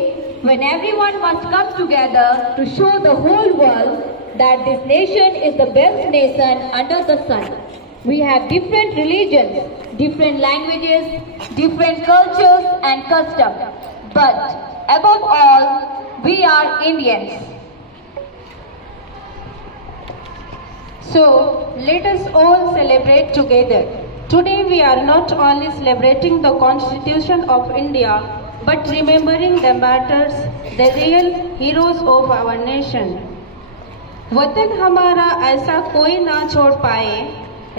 day when everyone must come together to show the whole world that this nation is the best nation under the sun. We have different religions, different languages, different cultures and customs. But above all, we are Indians. So, let us all celebrate together. Today we are not only celebrating the Constitution of India, but remembering the martyrs, the real heroes of our nation. वतन हमारा ऐसा कोई ना छोड़ पाए,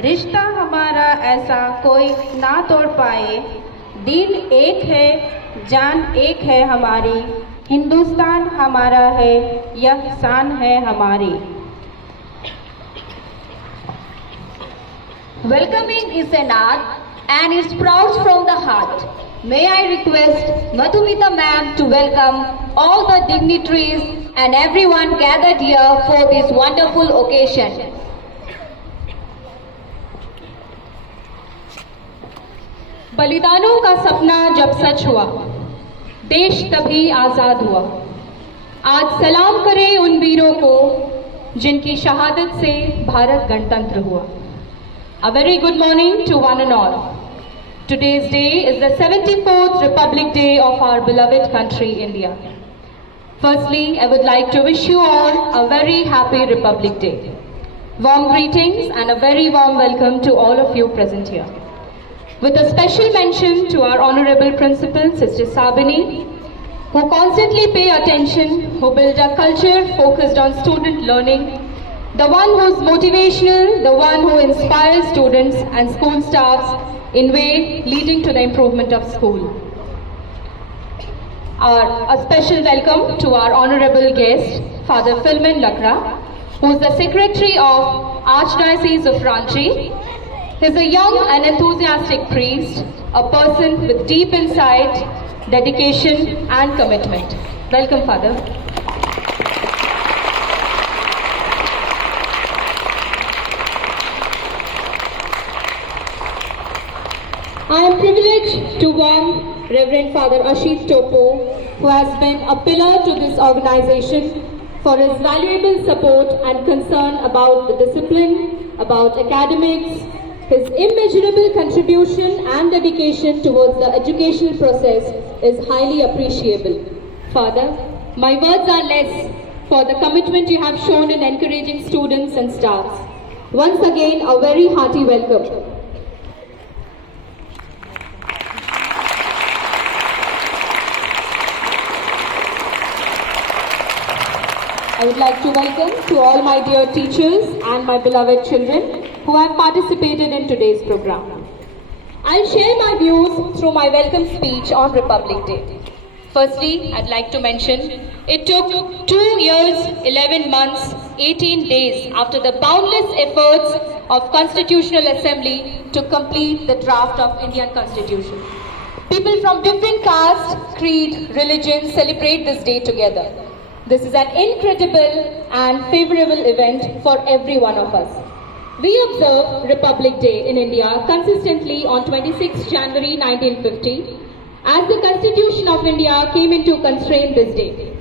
रिश्ता हमारा ऐसा कोई ना तोड़ पाए, दीन एक है, जान एक है हमारी, हिंदुस्तान हमारा है, यह शान है हमारी. Welcoming is an art and it sprouts from the heart. May I request Madhumita ma'am to welcome all the dignitaries and everyone gathered here for this wonderful occasion. बलिदानों का सपना जब सच हुआ, देश तभी आजाद हुआ. आज सलाम करें उन वीरों को जिनकी शहादत से भारत गणतंत्र हुआ. A very good morning to one and all. Today's day is the 74th Republic Day of our beloved country, India. Firstly, I would like to wish you all a very happy Republic Day. Warm greetings and a very warm welcome to all of you present here. With a special mention to our Honorable Principal, Sister Sabini, who constantly pay attention, who build a culture focused on student learning, the one who is motivational, the one who inspires students and school staffs in way leading to the improvement of school. A special welcome to our honorable guest, Father Philman Lakra, who is the Secretary of Archdiocese of Ranchi. He is a young and enthusiastic priest, a person with deep insight, dedication and commitment. Welcome, Father. I am privileged to warn Reverend Father Ashit Topo, who has been a pillar to this organization, for his valuable support and concern about the discipline, about academics. His immeasurable contribution and dedication towards the educational process is highly appreciable. Father, my words are less for the commitment you have shown in encouraging students and staffs. Once again, a very hearty welcome. I would like to welcome to all my dear teachers and my beloved children who have participated in today's program. I'll share my views through my welcome speech on Republic Day. Firstly, I'd like to mention it took 2 years, 11 months, 18 days after the boundless efforts of Constitutional Assembly to complete the draft of Indian Constitution. People from different castes, creed, religions celebrate this day together. This is an incredible and favorable event for every one of us. We observe Republic Day in India consistently on 26 January 1950 as the Constitution of India came into constraint this day.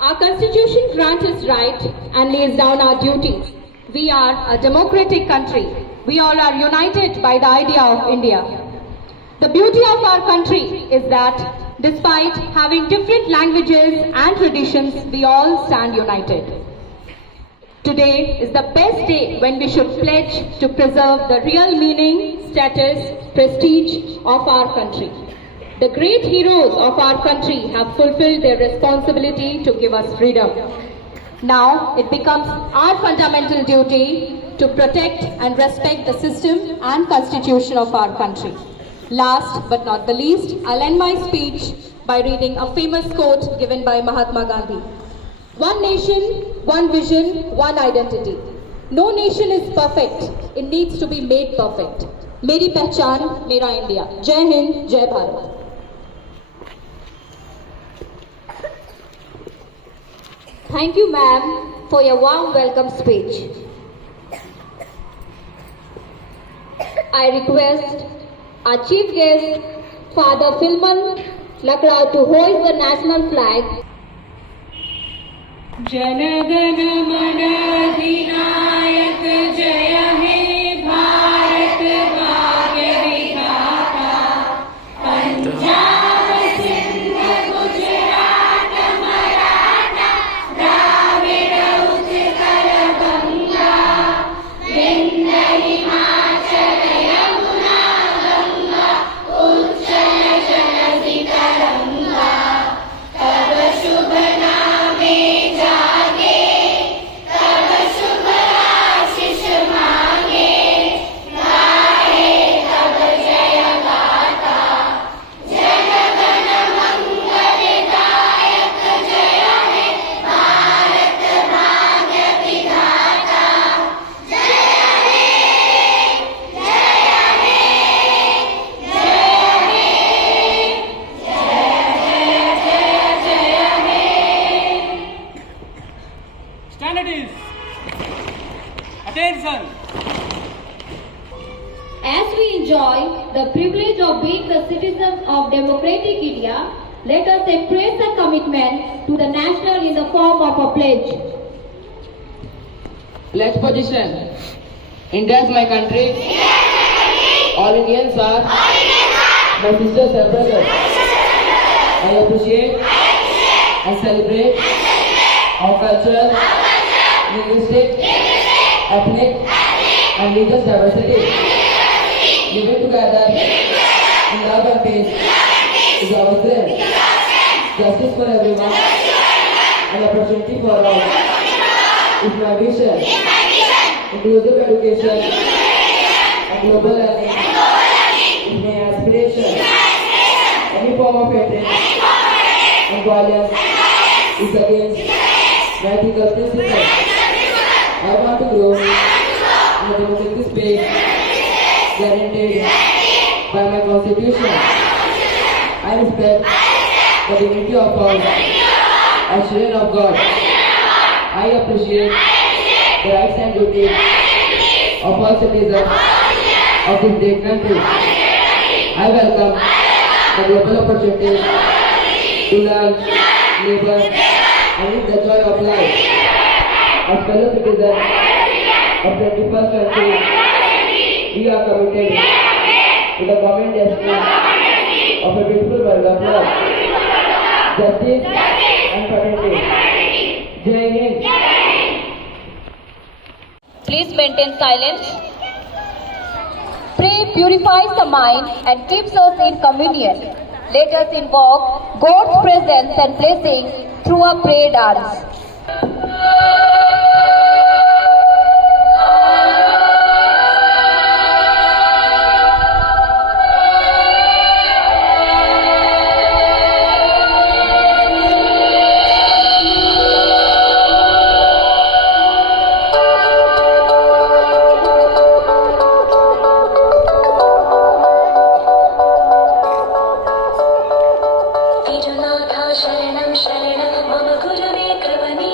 Our Constitution grants us right and lays down our duties. We are a democratic country. We all are united by the idea of India. The beauty of our country is that despite having different languages and traditions, we all stand united. Today is the best day when we should pledge to preserve the real meaning, status, prestige of our country. The great heroes of our country have fulfilled their responsibility to give us freedom. Now it becomes our fundamental duty to protect and respect the system and constitution of our country. Last but not the least, I'll end my speech by reading a famous quote given by Mahatma Gandhi. One nation, one vision, one identity. No nation is perfect. It needs to be made perfect. Meri pehchan, mera India. Jai Hind, Jai Bharat. Thank you, ma'am, for your warm welcome speech. I request our chief guest, Father Philman Lucknow to hoist the national flag. जनगण मन अधिनायक जय हे भारत भाग्य विधाता पंजाब सिंध गुजरात मराठा द्राविड़ उत्कल गंगा विंध्य हिमाचल यमुना गंगा उच्चल जलधि तरंगा तब शुभ नामे जागे तब शुभ आशीष मांगे गाए तब जय गाथा जनगण मंगलदायक जय हे भारत भाग्य विधाता जय हे जय हे जय हे जय हे Standards. Attention. As we enjoy the privilege of being the citizens of democratic India, let us express a commitment to the national in the form of a pledge. Pledge position. India is my country. All Indians are my sisters and brothers. I appreciate and celebrate our culture, linguistic, ethnic, and religious diversity. Living together in love and peace is our strength. Justice for everyone and opportunity for all is my vision. Inclusive education and global learning is my aspiration. Any form of hatred and violence is against my ethical principles. I want to grow in a democratic space guaranteed by my constitution. I respect the dignity of all as children of God. I appreciate the rights and duties of all citizens of this great country. I welcome the global opportunities to learn, labor, and live the joy of life. As fellow citizens of the 21st century, we are committed to the common destiny of a beautiful world of love, justice, and fraternity. Jai Hind. Please maintain silence. Prayer purifies the mind and keeps us in communion. Let us invoke God's presence and blessing through a prayer dance. तिरुनाथा शरणं शरणं मम गुरुवे कृपणे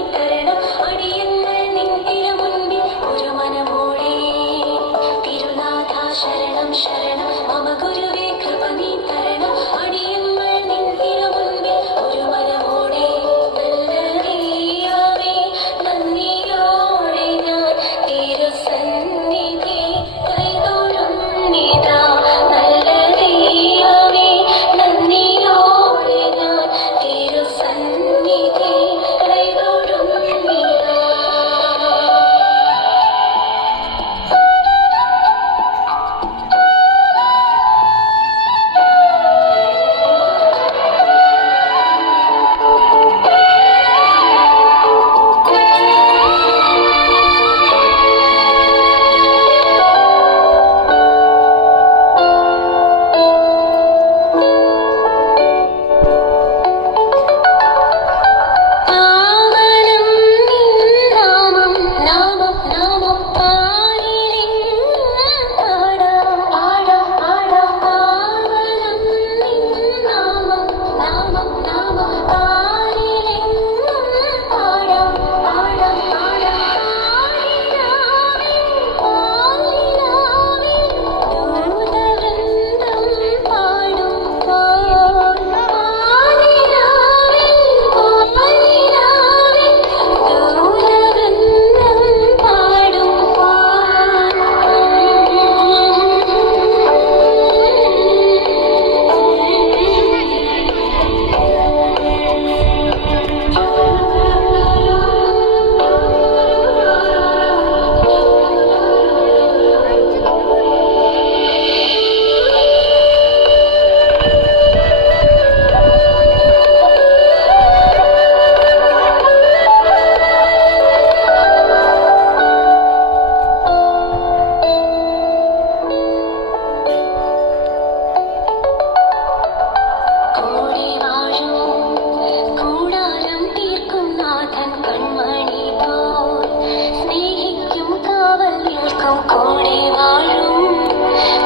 കൂടെ വാഴും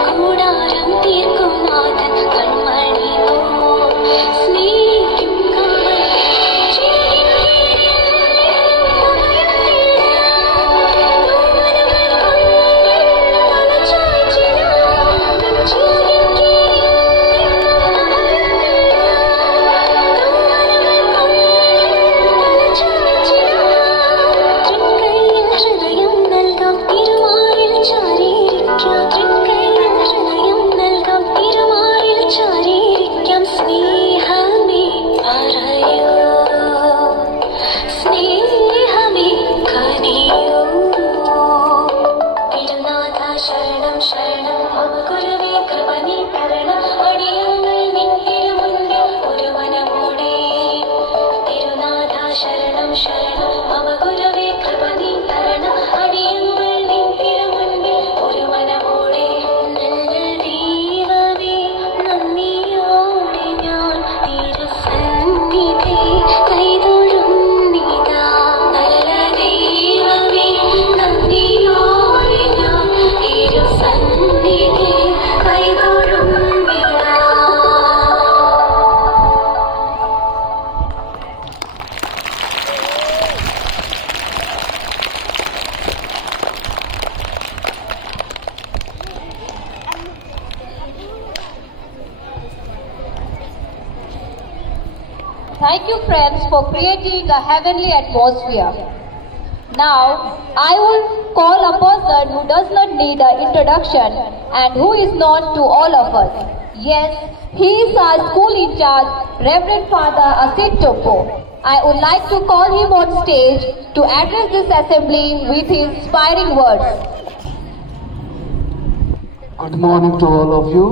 കൂടാരം തീർക്കും നാഥൻ കൺമണി പോ സ്നേഹിക്കും Thank you, friends, for creating a heavenly atmosphere. Now, I will call a person who does not need an introduction and who is known to all of us. Yes, he is our school in charge, Reverend Father Asit Topo. I would like to call him on stage to address this assembly with his inspiring words. Good morning to all of you.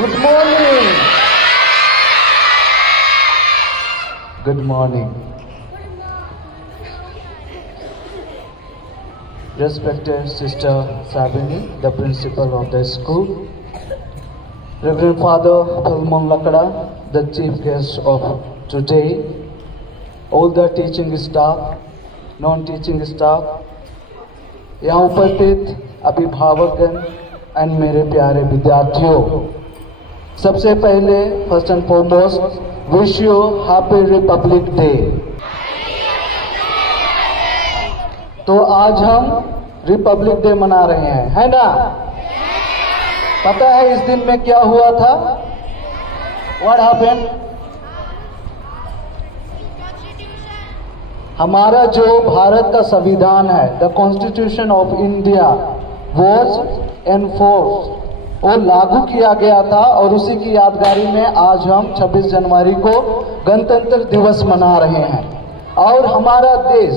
Good morning. Good morning. Respected Sister Sabini, the principal of the school, Reverend Father Palmon Lakada, the chief guest of today, all the teaching staff, non-teaching staff, यहाँ उपस्थित अभिभावकगण and मेरे प्यारे विद्यार्थियों, सबसे पहले first and foremost wish you happy Republic day. तो आज हम रिपब्लिक डे मना रहे हैं, है ना? पता है इस दिन में क्या हुआ था? What happened? हमारा जो भारत का संविधान है, the constitution of India was enforced, वो लागू किया गया था और उसी की यादगारी में आज हम 26 जनवरी को गणतंत्र दिवस मना रहे हैं। और हमारा देश,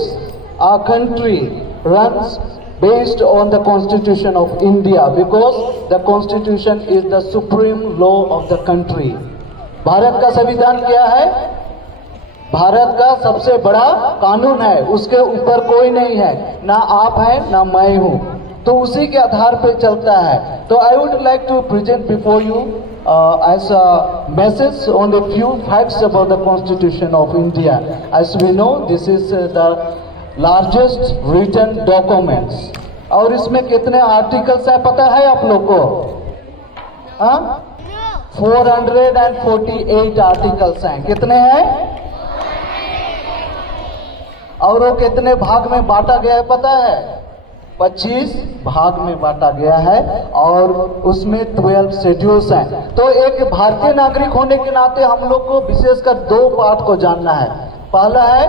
our country runs based on the constitution of India because the constitution is the supreme law of the country. Bharat का संविधान क्या है? भारत का सबसे बड़ा कानून है, उसके ऊपर कोई नहीं है, ना आप हैं ना मैं हूं, तो उसी के आधार पर चलता है। तो I would like to present before you as a message on a few facts about the Constitution of India. As we know, this is the largest written documents. और इसमें कितने आर्टिकल्स है पता है आप लोग को? 448 आर्टिकल्स हैं। कितने हैं? और वो कितने भाग में बांटा गया है पता है? 25 भाग में बांटा गया है और उसमें 12 शेड्यूल्स हैं। तो एक भारतीय नागरिक होने के नाते हम लोग को विशेषकर 2 पार्ट को जानना है। पहला है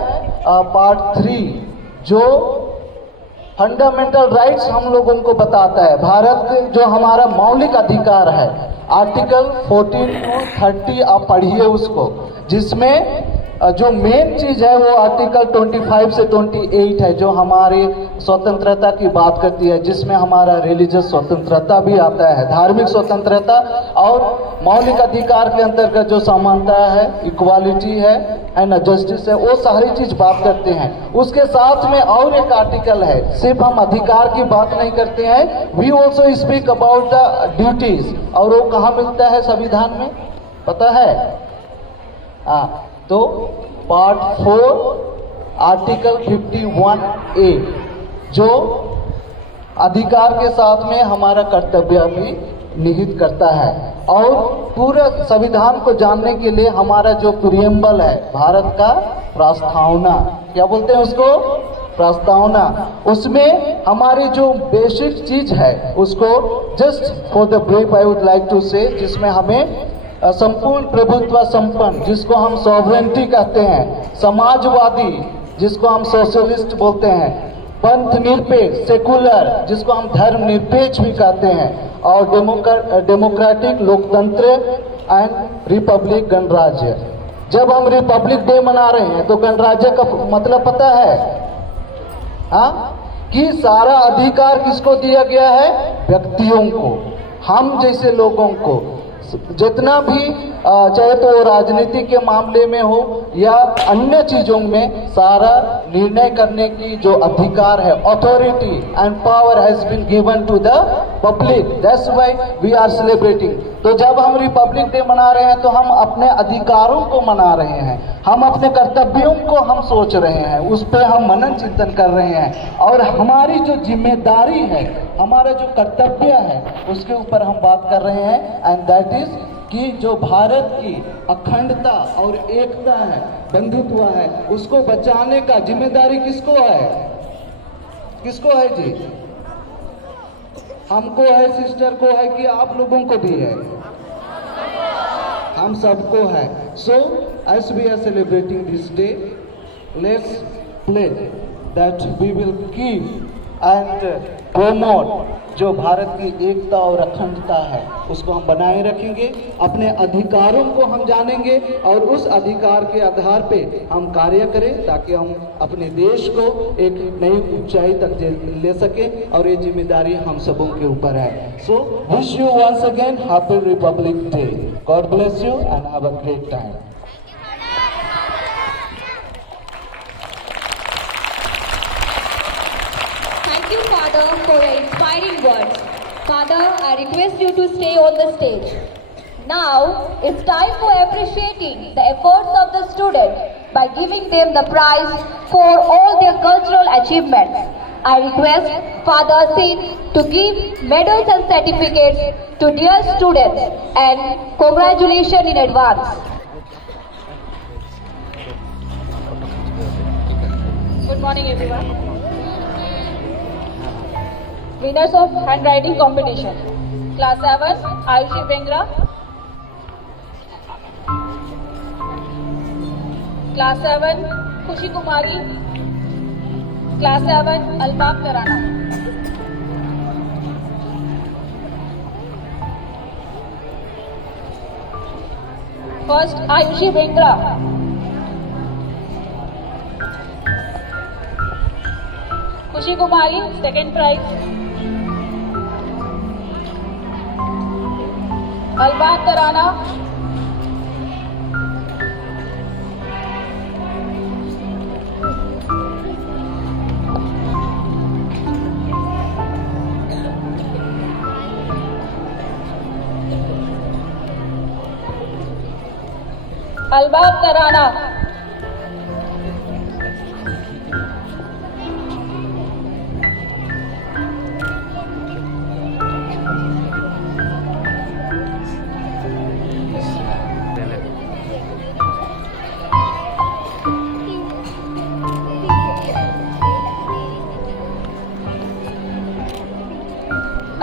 पार्ट 3 जो फंडामेंटल राइट्स हम लोगों को बताता है। भारत जो हमारा मौलिक अधिकार है, आर्टिकल 14 to 30 आप पढ़िए उसको, जिसमें जो मेन चीज है वो आर्टिकल 25 से 28 है जो हमारी स्वतंत्रता की बात करती है, जिसमें हमारा रिलीजियस स्वतंत्रता भी आता है, धार्मिक स्वतंत्रता और मौलिक अधिकार के अंतर्गत जो समानता है, इक्वालिटी है एंड जस्टिस है, वो सारी चीज बात करते हैं। उसके साथ में और एक आर्टिकल है, सिर्फ हम अधिकार की बात नहीं करते हैं, we also speak about the duties. और वो कहाँ मिलता है संविधान में पता है? तो पार्ट 4 आर्टिकल 51A, जो अधिकार के साथ में हमारा कर्तव्य भी निहित करता है। और पूरा संविधान को जानने के लिए हमारा जो प्रियम्बल है, भारत का प्रस्तावना, क्या बोलते हैं उसको, प्रस्तावना, उसमें हमारी जो बेसिक चीज है उसको just for the brief I would like to say, जिसमें हमें संपूर्ण प्रभुत्व संपन्न, जिसको हम सॉवरेंटी कहते हैं, समाजवादी जिसको हम सोशलिस्ट बोलते हैं, पंथ निरपेक्ष सेकुलर जिसको हम धर्म निरपेक्ष भी कहते हैं, और डेमोक्रेटिक लोकतंत्र एंड रिपब्लिक गणराज्य। जब हम रिपब्लिक डे मना रहे हैं तो गणराज्य का मतलब पता है, हाँ, कि सारा अधिकार किसको दिया गया है, व्यक्तियों को, हम जैसे लोगों को, जितना भी चाहे तो वो राजनीति के मामले में हो या अन्य चीजों में, सारा निर्णय करने की जो अधिकार है, authority and power has been given to the public, that's why we are celebrating. तो जब हम रिपब्लिक डे मना रहे हैं तो हम अपने अधिकारों को मना रहे हैं, हम अपने कर्तव्यों को हम सोच रहे हैं, उस पर हम मनन चिंतन कर रहे हैं, और हमारी जो जिम्मेदारी है, हमारा जो कर्तव्य है, उसके ऊपर हम बात कर रहे हैं। एंड दैट इज कि जो भारत की अखंडता और एकता है, बंधुत्व है, उसको बचाने का जिम्मेदारी किसको है, किसको है जी, हमको है, सिस्टर को है, कि आप लोगों को भी है, हम सबको है। सो as we are celebrating this day, let's pledge that we will keep and promote जो भारत की एकता और अखंडता है उसको हम बनाए रखेंगे, अपने अधिकारों को हम जानेंगे और उस अधिकार के आधार पे हम कार्य करें ताकि हम अपने देश को एक नई ऊंचाई तक ले सकें, और ये जिम्मेदारी हम सबों के ऊपर है। So wish you once again happy Republic Day. God bless you and have a great time. Thank you, Father, for your inspiring words. Father, I request you to stay on the stage. Now, it's time for appreciating the efforts of the students by giving them the prize for all their cultural achievements. I request Father Sin to give medals and certificates to dear students, and congratulations in advance. Good morning, everyone. Winners of handwriting competition. Class 7, Ayushi Bengra. Class 7, Khushi Kumari. Class 7, Albab Tarana. First, Ayushi Bengra. Khushi Kumari, second prize. Albab Tarana. Albab Tarana.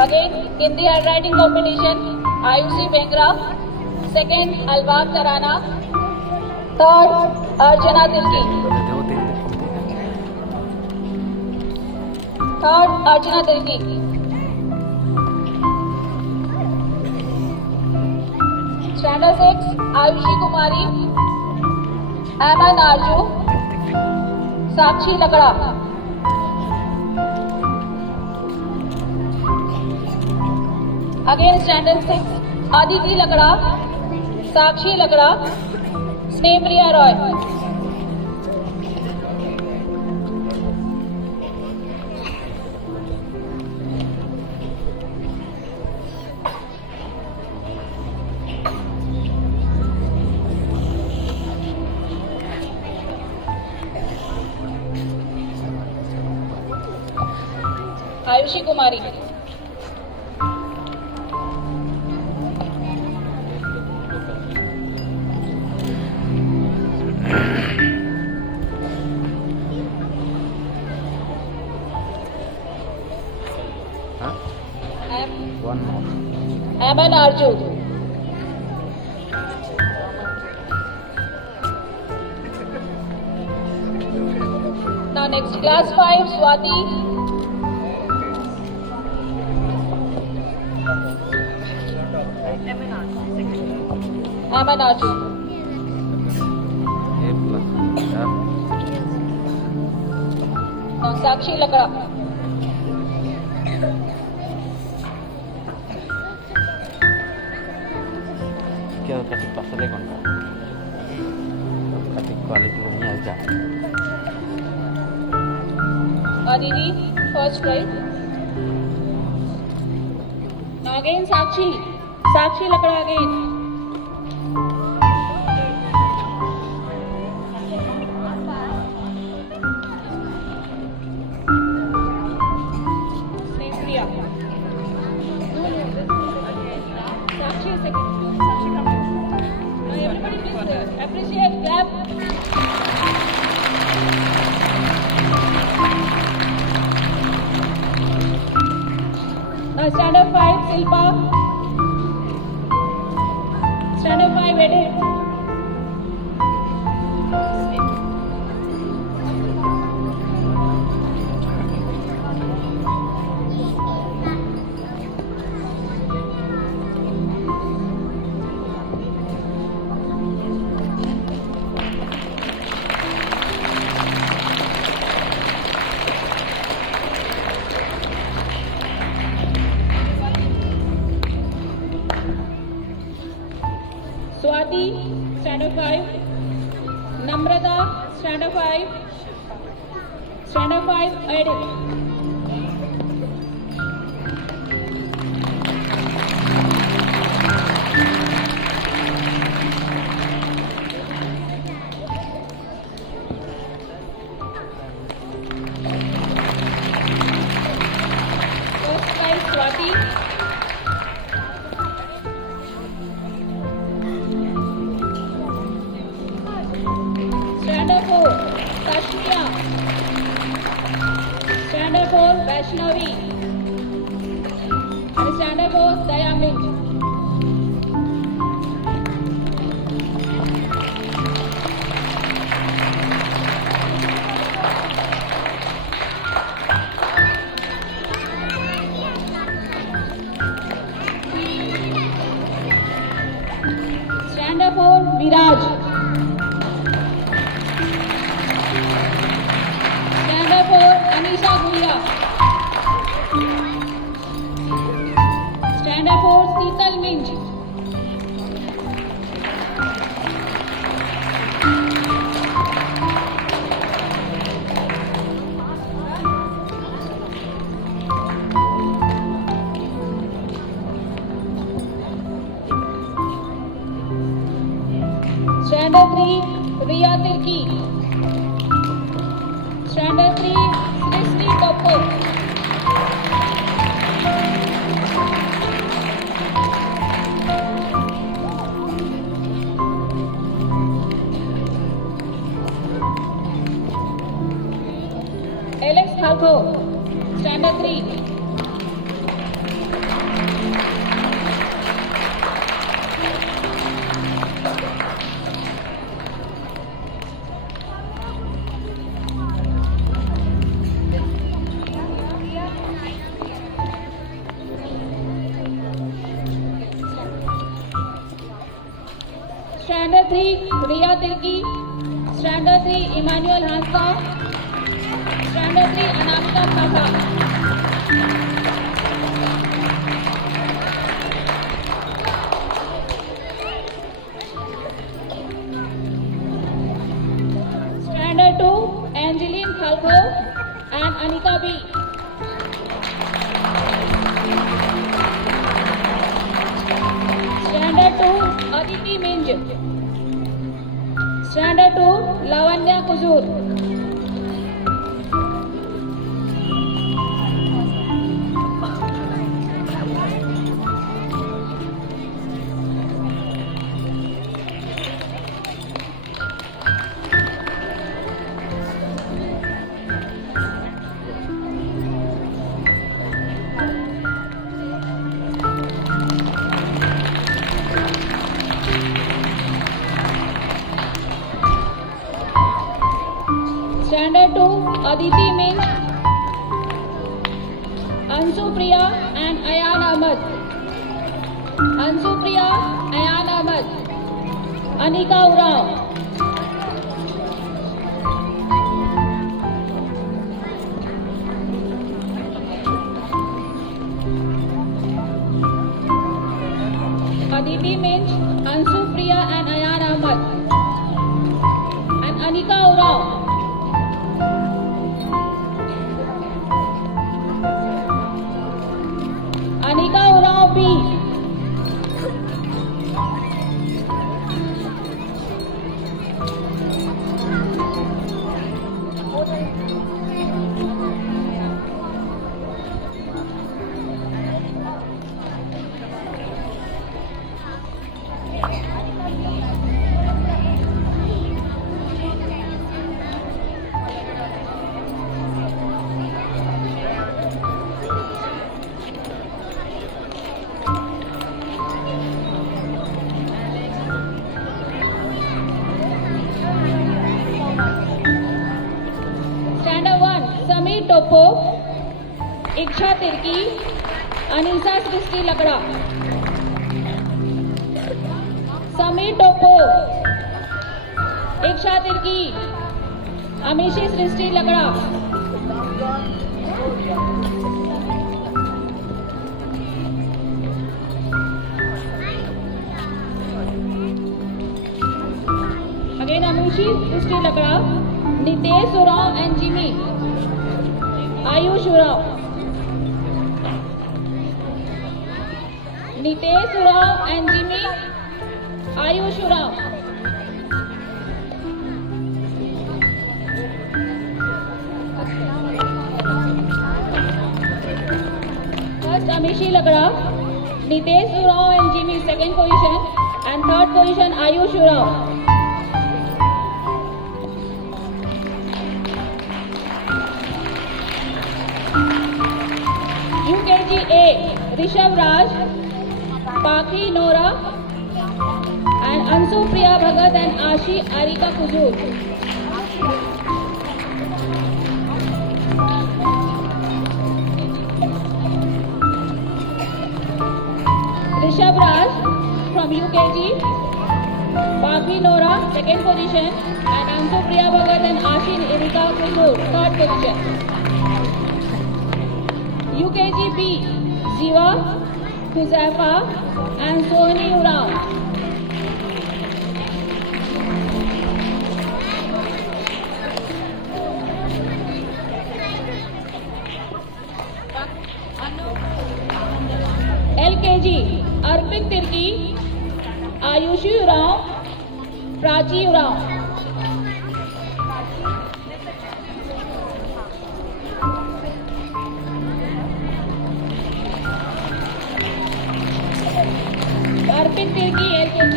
Again, in the handwriting competition, Ayushi Bengra. Second, Albab Tarana. Third, Archana Tilki. Third, Archana Tilki. Standard 6, Ayushi Kumari. Aman Arju. Sakshi Lakra. Again, standard 6, Aditi Lakra, Sakshi Lakra, Snehapriya Roy. Ayushi Kumari. Aman Arjun. Now next, class 5, Swati. Aman Arjun. Now Sakshi Lakra. ketik pasal kon ketik quality punya aja. Aditi, first prize. Now again Sakshi. Sakshi Lakra again. Sneha. Sakshi is second. Sakshi come here. Now everybody please appreciate, clap. Now standard 5, Silpa. Standard 5, Edith. Swati, standard 5. Namrata, standard 5. Standard 5, Edith. First prize, Swati. Standard 4, Kashmia. Standard 4, Vaishnavi. And standard 4, Dayamin. Standard 4, Viraj. Standard 4, Anisha Gulia. Standard 4, Seetal Minj. Standard 3, Riya Tirki. Standard 3, Srishti Toppo. Alex Khalko, standard 3. Standard 3, Riya Tirki. Standard 3, Emmanuel Hanska. Standard 3, Anamika Thapa. Standard 2, Angeline Khalko and Anika B. Standard 2, Aditi Minj. Standard 2, Lavanya Kuzur. Aditi Minch, Ansu Priya and Ayan Ahmed. Ansu Priya, Ayan Ahmed. Anika Urao. Aditi Minch, Ansu Priya and Ayan Ahmed. And Anika Urao. Anika Urao B. Standard 1, Samir Topo, Iksha Tirki, Anisa Srishti Lakda. Samir Topo, Iksha Tirki, Amishi Srishti Lakda. Again Amishi Srishti Lakda. Nitesh Urao and Jimmy. Ayush Urao. Nitesh Urao and Jimmy. Ayush Urao. First Amishi Lakda. Nitesh Urao and Jimmy second position and third position Ayush Urao. UKG A, Rishabh Raj, Paki Nora, and Ansu Priya Bhagat and Ashi Arika Kuzur. Rishabh Raj from UKG, Paki Nora, second position, and Ansu Priya Bhagat and Ashi Arika Kuzur, third position. UKG B, Jiva, Huzaifa and Sohini Urao. LKG, Arpit Tirki, Ayushi Urao, Prachi Urao. Arpit Tirki, LKG.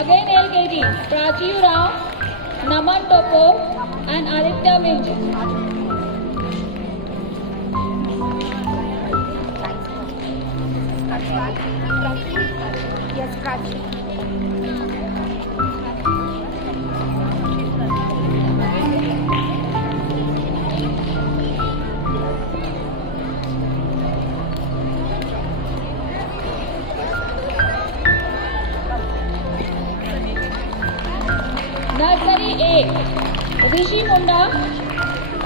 Again LKG, Prachi Urao, Naman Topo and Aditya Minch. Yes, Prachi. Nursery A, Rishi Munda,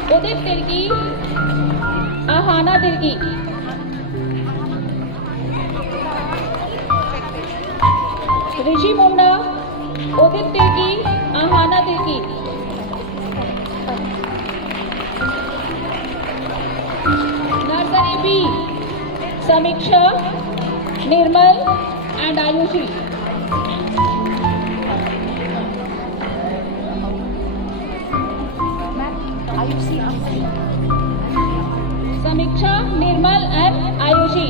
Udit Tirki, Ahana Tirki. Rishi Munda, Udit Tirki, Ahana Tirki. Nursery B, Samiksha, Nirmal and Ayushi. Samiksha, Nirmal and Ayushi.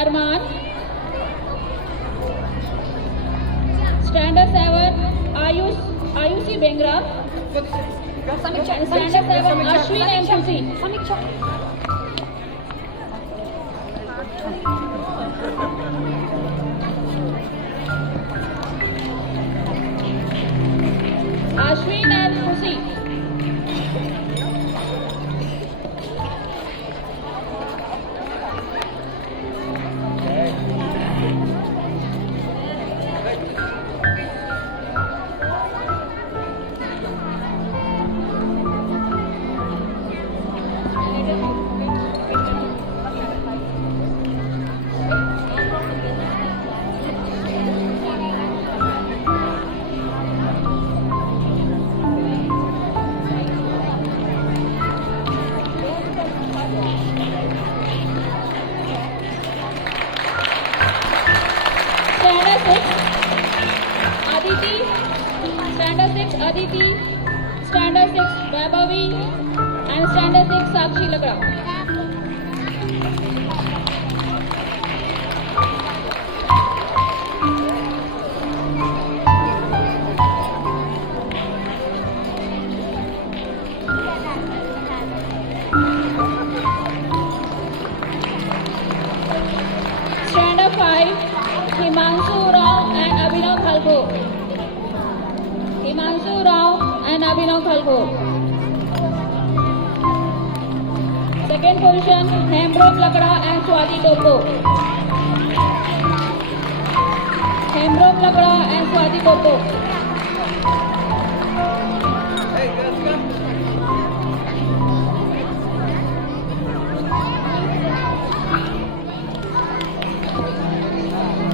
Arman. Standard 7, Ayushi Bengra. Standard 7, Ashwin and Susi. Ashwin and Susi. Standard 6, Aditi. Standard 6, Aditi. Standard 6, Vaibhavi. And Standard 6, Sakshi Lagra. Standard 5, Himanshu Rao and Abhinav Khalko. Himanshu Rao and Abhinav Khalko. Second position, Hembrov Lakra and Swati Topo. Hembrov Lakra and Swati Topo.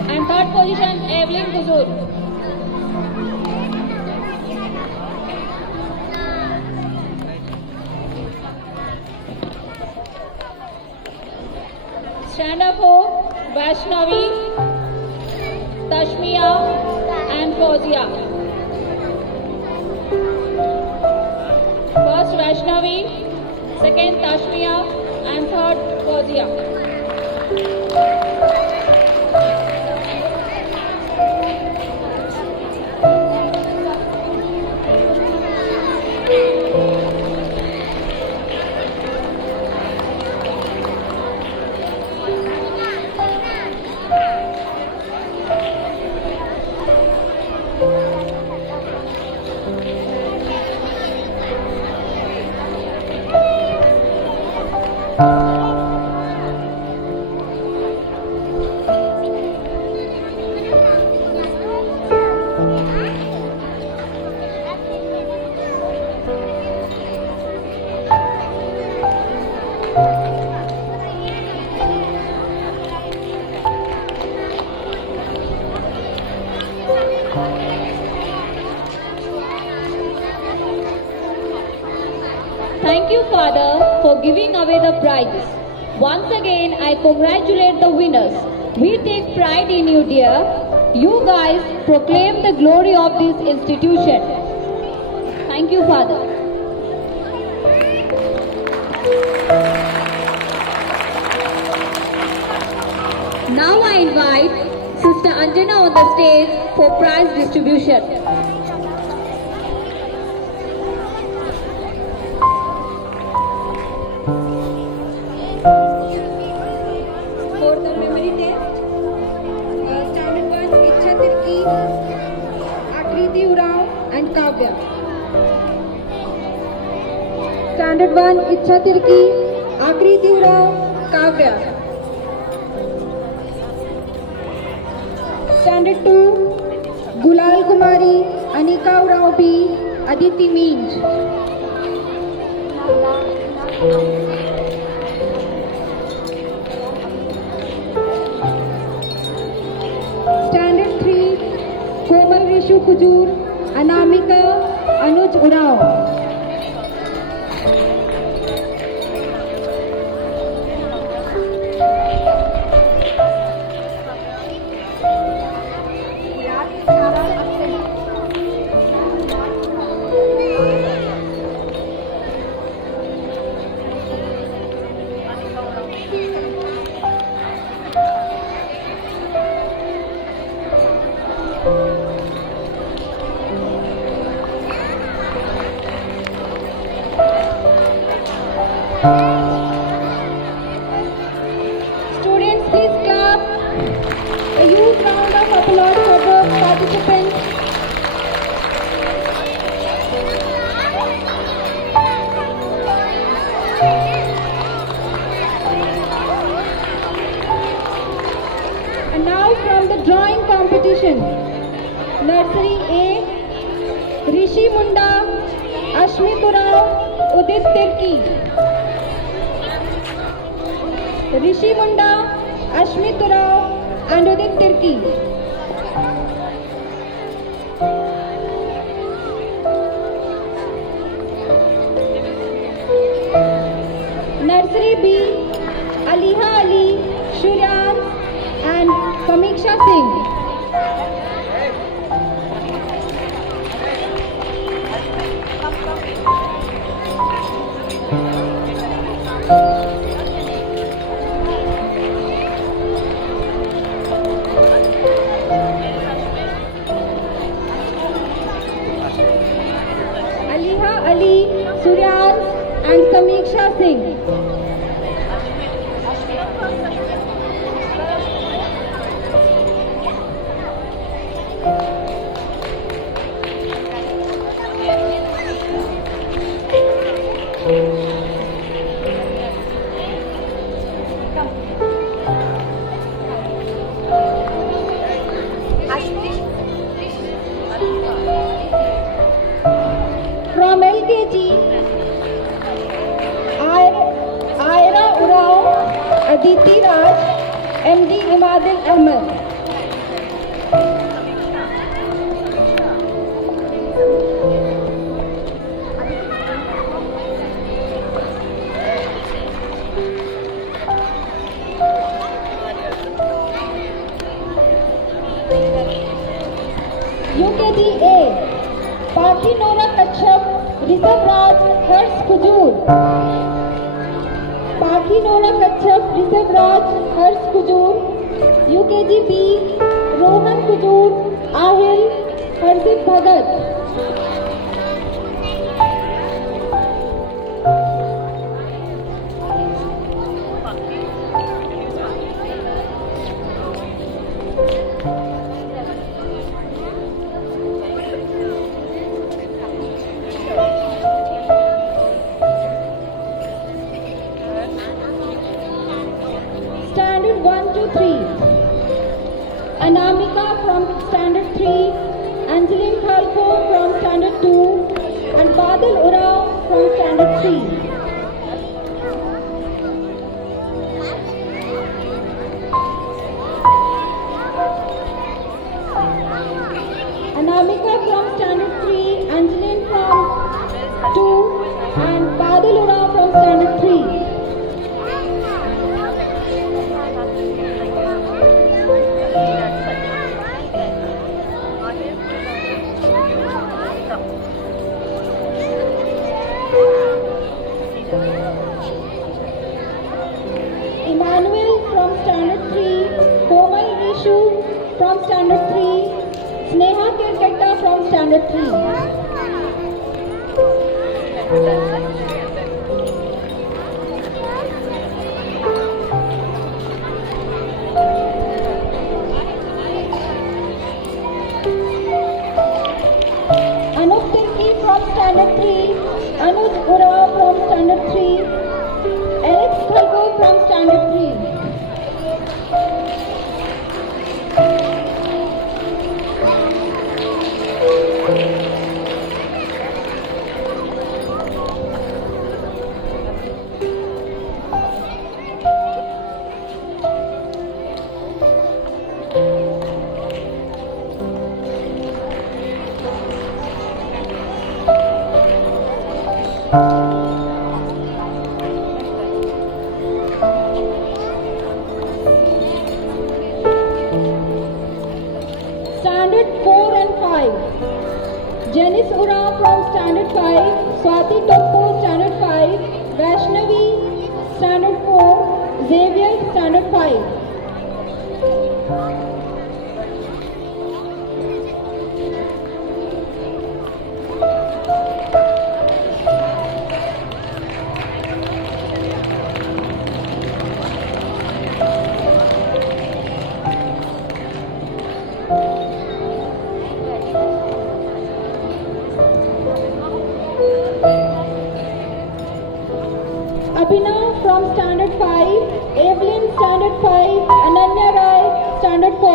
And third position, Evelyn Kuzur. Standard 4, Vaishnavi, Tashmiya and Fauzia. First Vaishnavi, second Tashmiya and third Fauzia. Thank you, Father, for giving away the prizes. Once again, I congratulate the winners. We take pride in you, dear. You guys proclaim the glory of this institution. Thank you, Father. Now I invite Sister Anjana on the stage for prize distribution. For the memory test, Standard 1, Ichha Tirki, Akriti Urao and Kavya. Standard 1, Ichha Tirki, Akriti Urao, Kavya. Standard 2, Gulal Kumari, Anika Urao B, Aditi Minj. Standard 3, Komal Rishu Kujur, Anamika Anuj Urao. Drawing competition. Nursery A, Rishi Munda, Ashmit Urao, Udit Tirki. Rishi Munda, Ashmit Urao and Udit Tirki. Nursery B, Aliha Ali, Shuryan and Samiksha Singh. Aliha Ali, Shuryan and Samiksha Singh. From LKG, Aira Urao, Aditi Raj, MD Imadil Ahmed. UKG A, Paki Nora Kachhap, Rishabh Raj, Harsh Kujur. Paki Nora Kachhap, Rishabh Raj, Harsh Kujur. UKG B, Rohan Kujur, Ahil, Harshit Bhagat. Standard 1 to 3. Anamika from Standard 3, Angeline Khalko from Standard 2, and Badal Urao from Standard 3. Anamika from Standard 3, Angeline from 2, and Badal Urao from Standard 3. Emmanuel from Standard 3, Komal Rishu from Standard 3, Sneha Kirketta from Standard 3. Anup Tirki from Standard 3, Anuj Urao from Standard 3, Alex Thago from Standard 3. Standard 4 and 5. Janice Urao from Standard 5, Swati Toppo Standard 5, Vaishnavi Standard 4, Xavier Standard 5. Abhinav from Standard 5, Evelyn Standard 5, Ananya Rai Standard 4.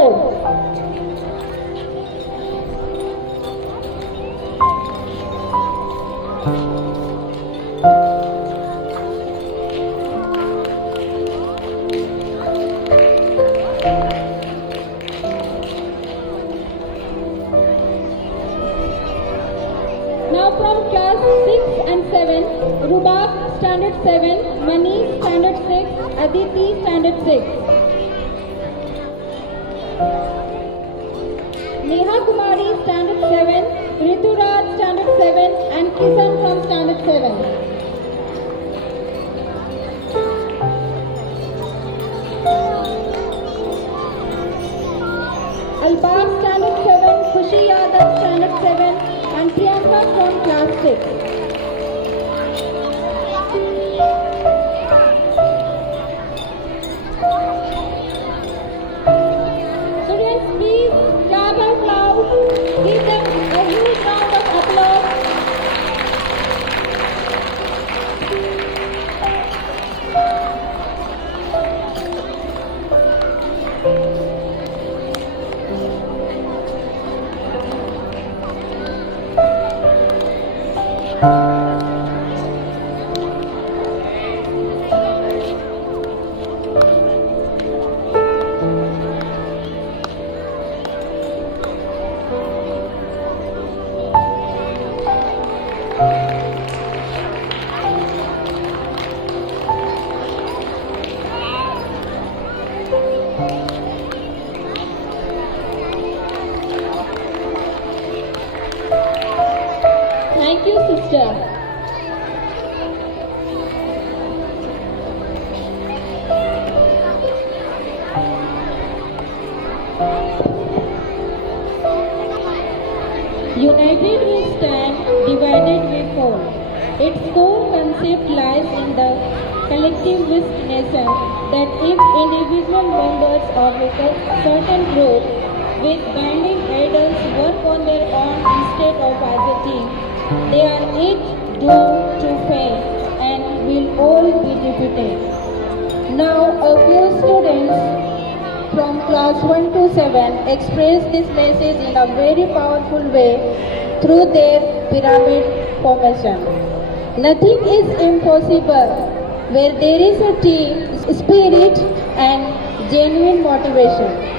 Standard 7, Manish, Standard 6, Aditi, Standard 6. Neha Kumari, Standard 7, Rituraj, Standard 7, and Kisan from Standard 7. Albaq, Standard 7, Khushi Yadav, Standard 7, and Priyanka from Class 6. Students, please clap out loud. Give them a huge round of applause. Thank you, sister. United we stand, divided we fall. Its core concept lies in the collectivist nation that if individual members of a certain group with binding idols work on their own instead of as a team, they are each doomed to fail and will all be defeated. Now a few students from class 1 to 7 express this message in a very powerful way through their pyramid formation. Nothing is impossible where there is a team spirit and genuine motivation.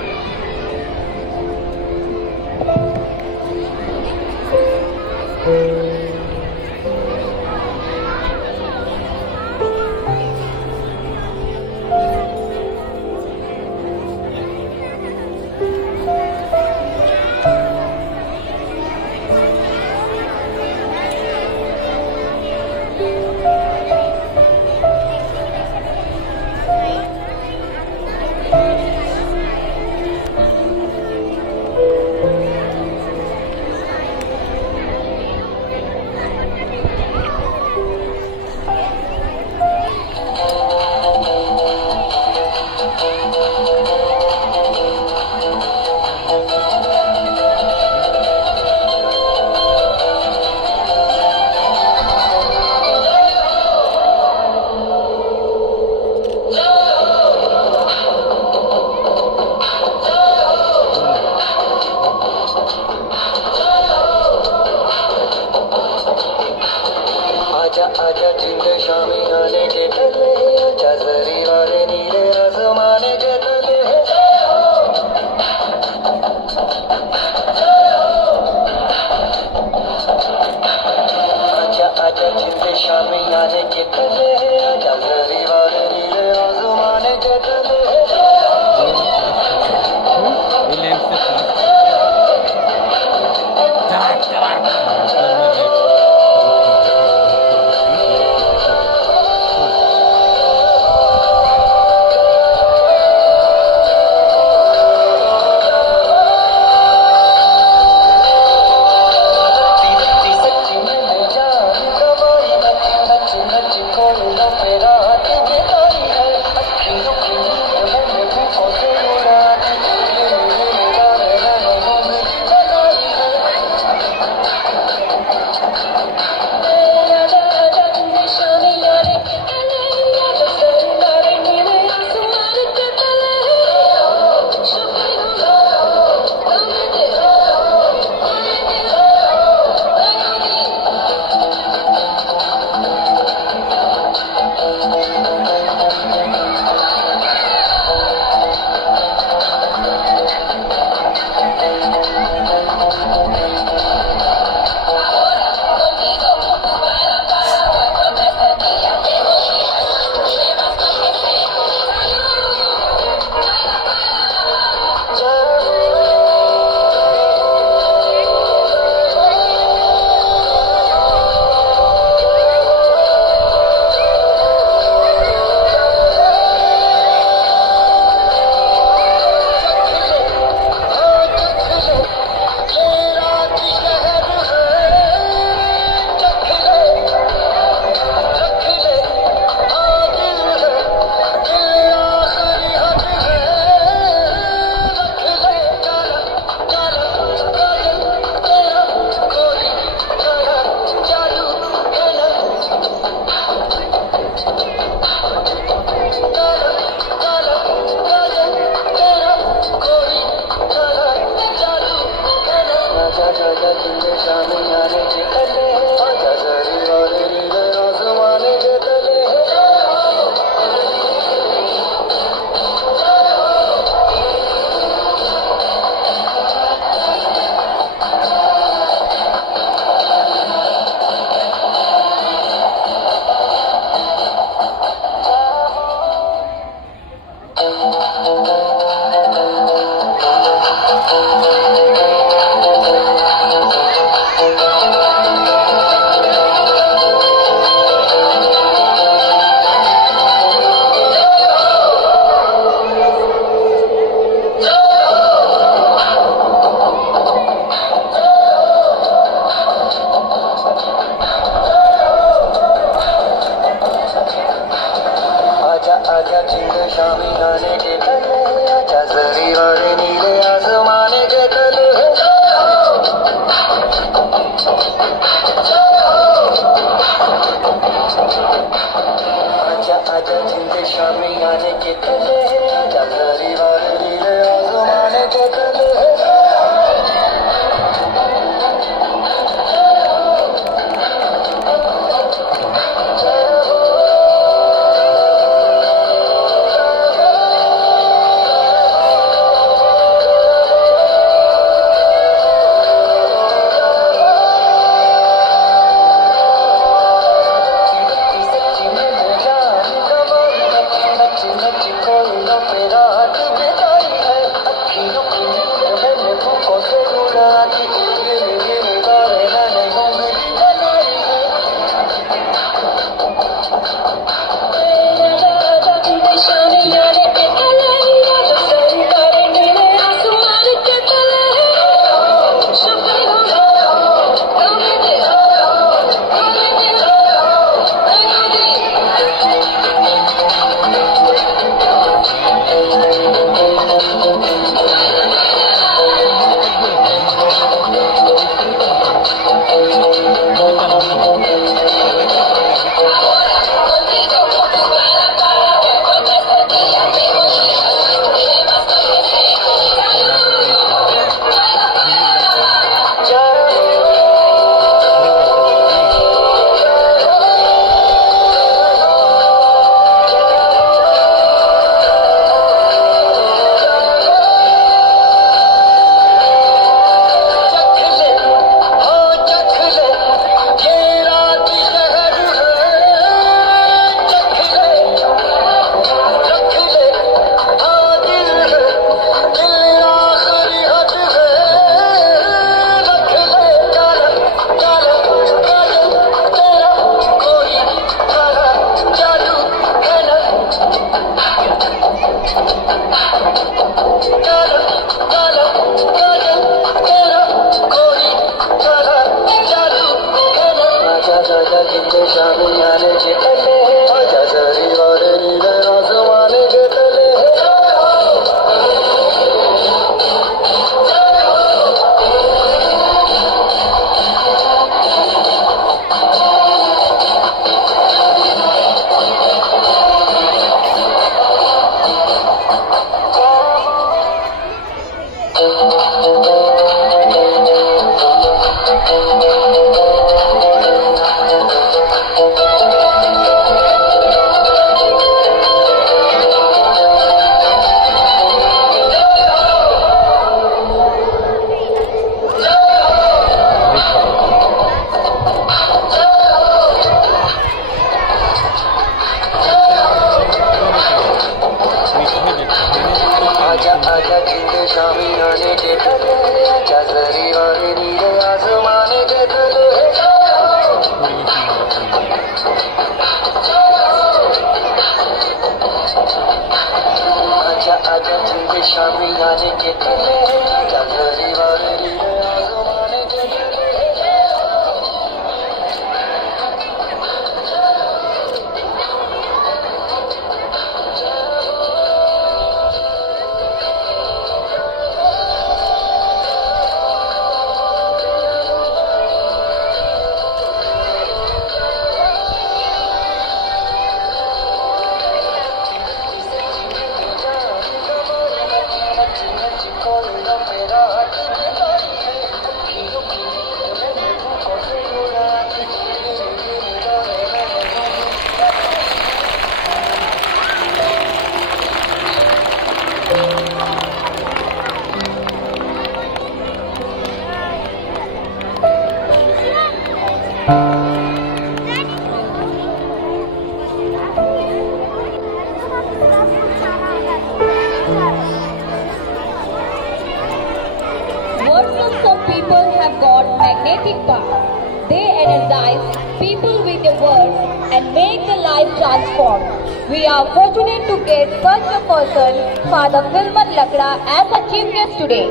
active part. They energize people with their words and make the life transform. We are fortunate to get such a person, Father Filman Lakra, as a chief guest today.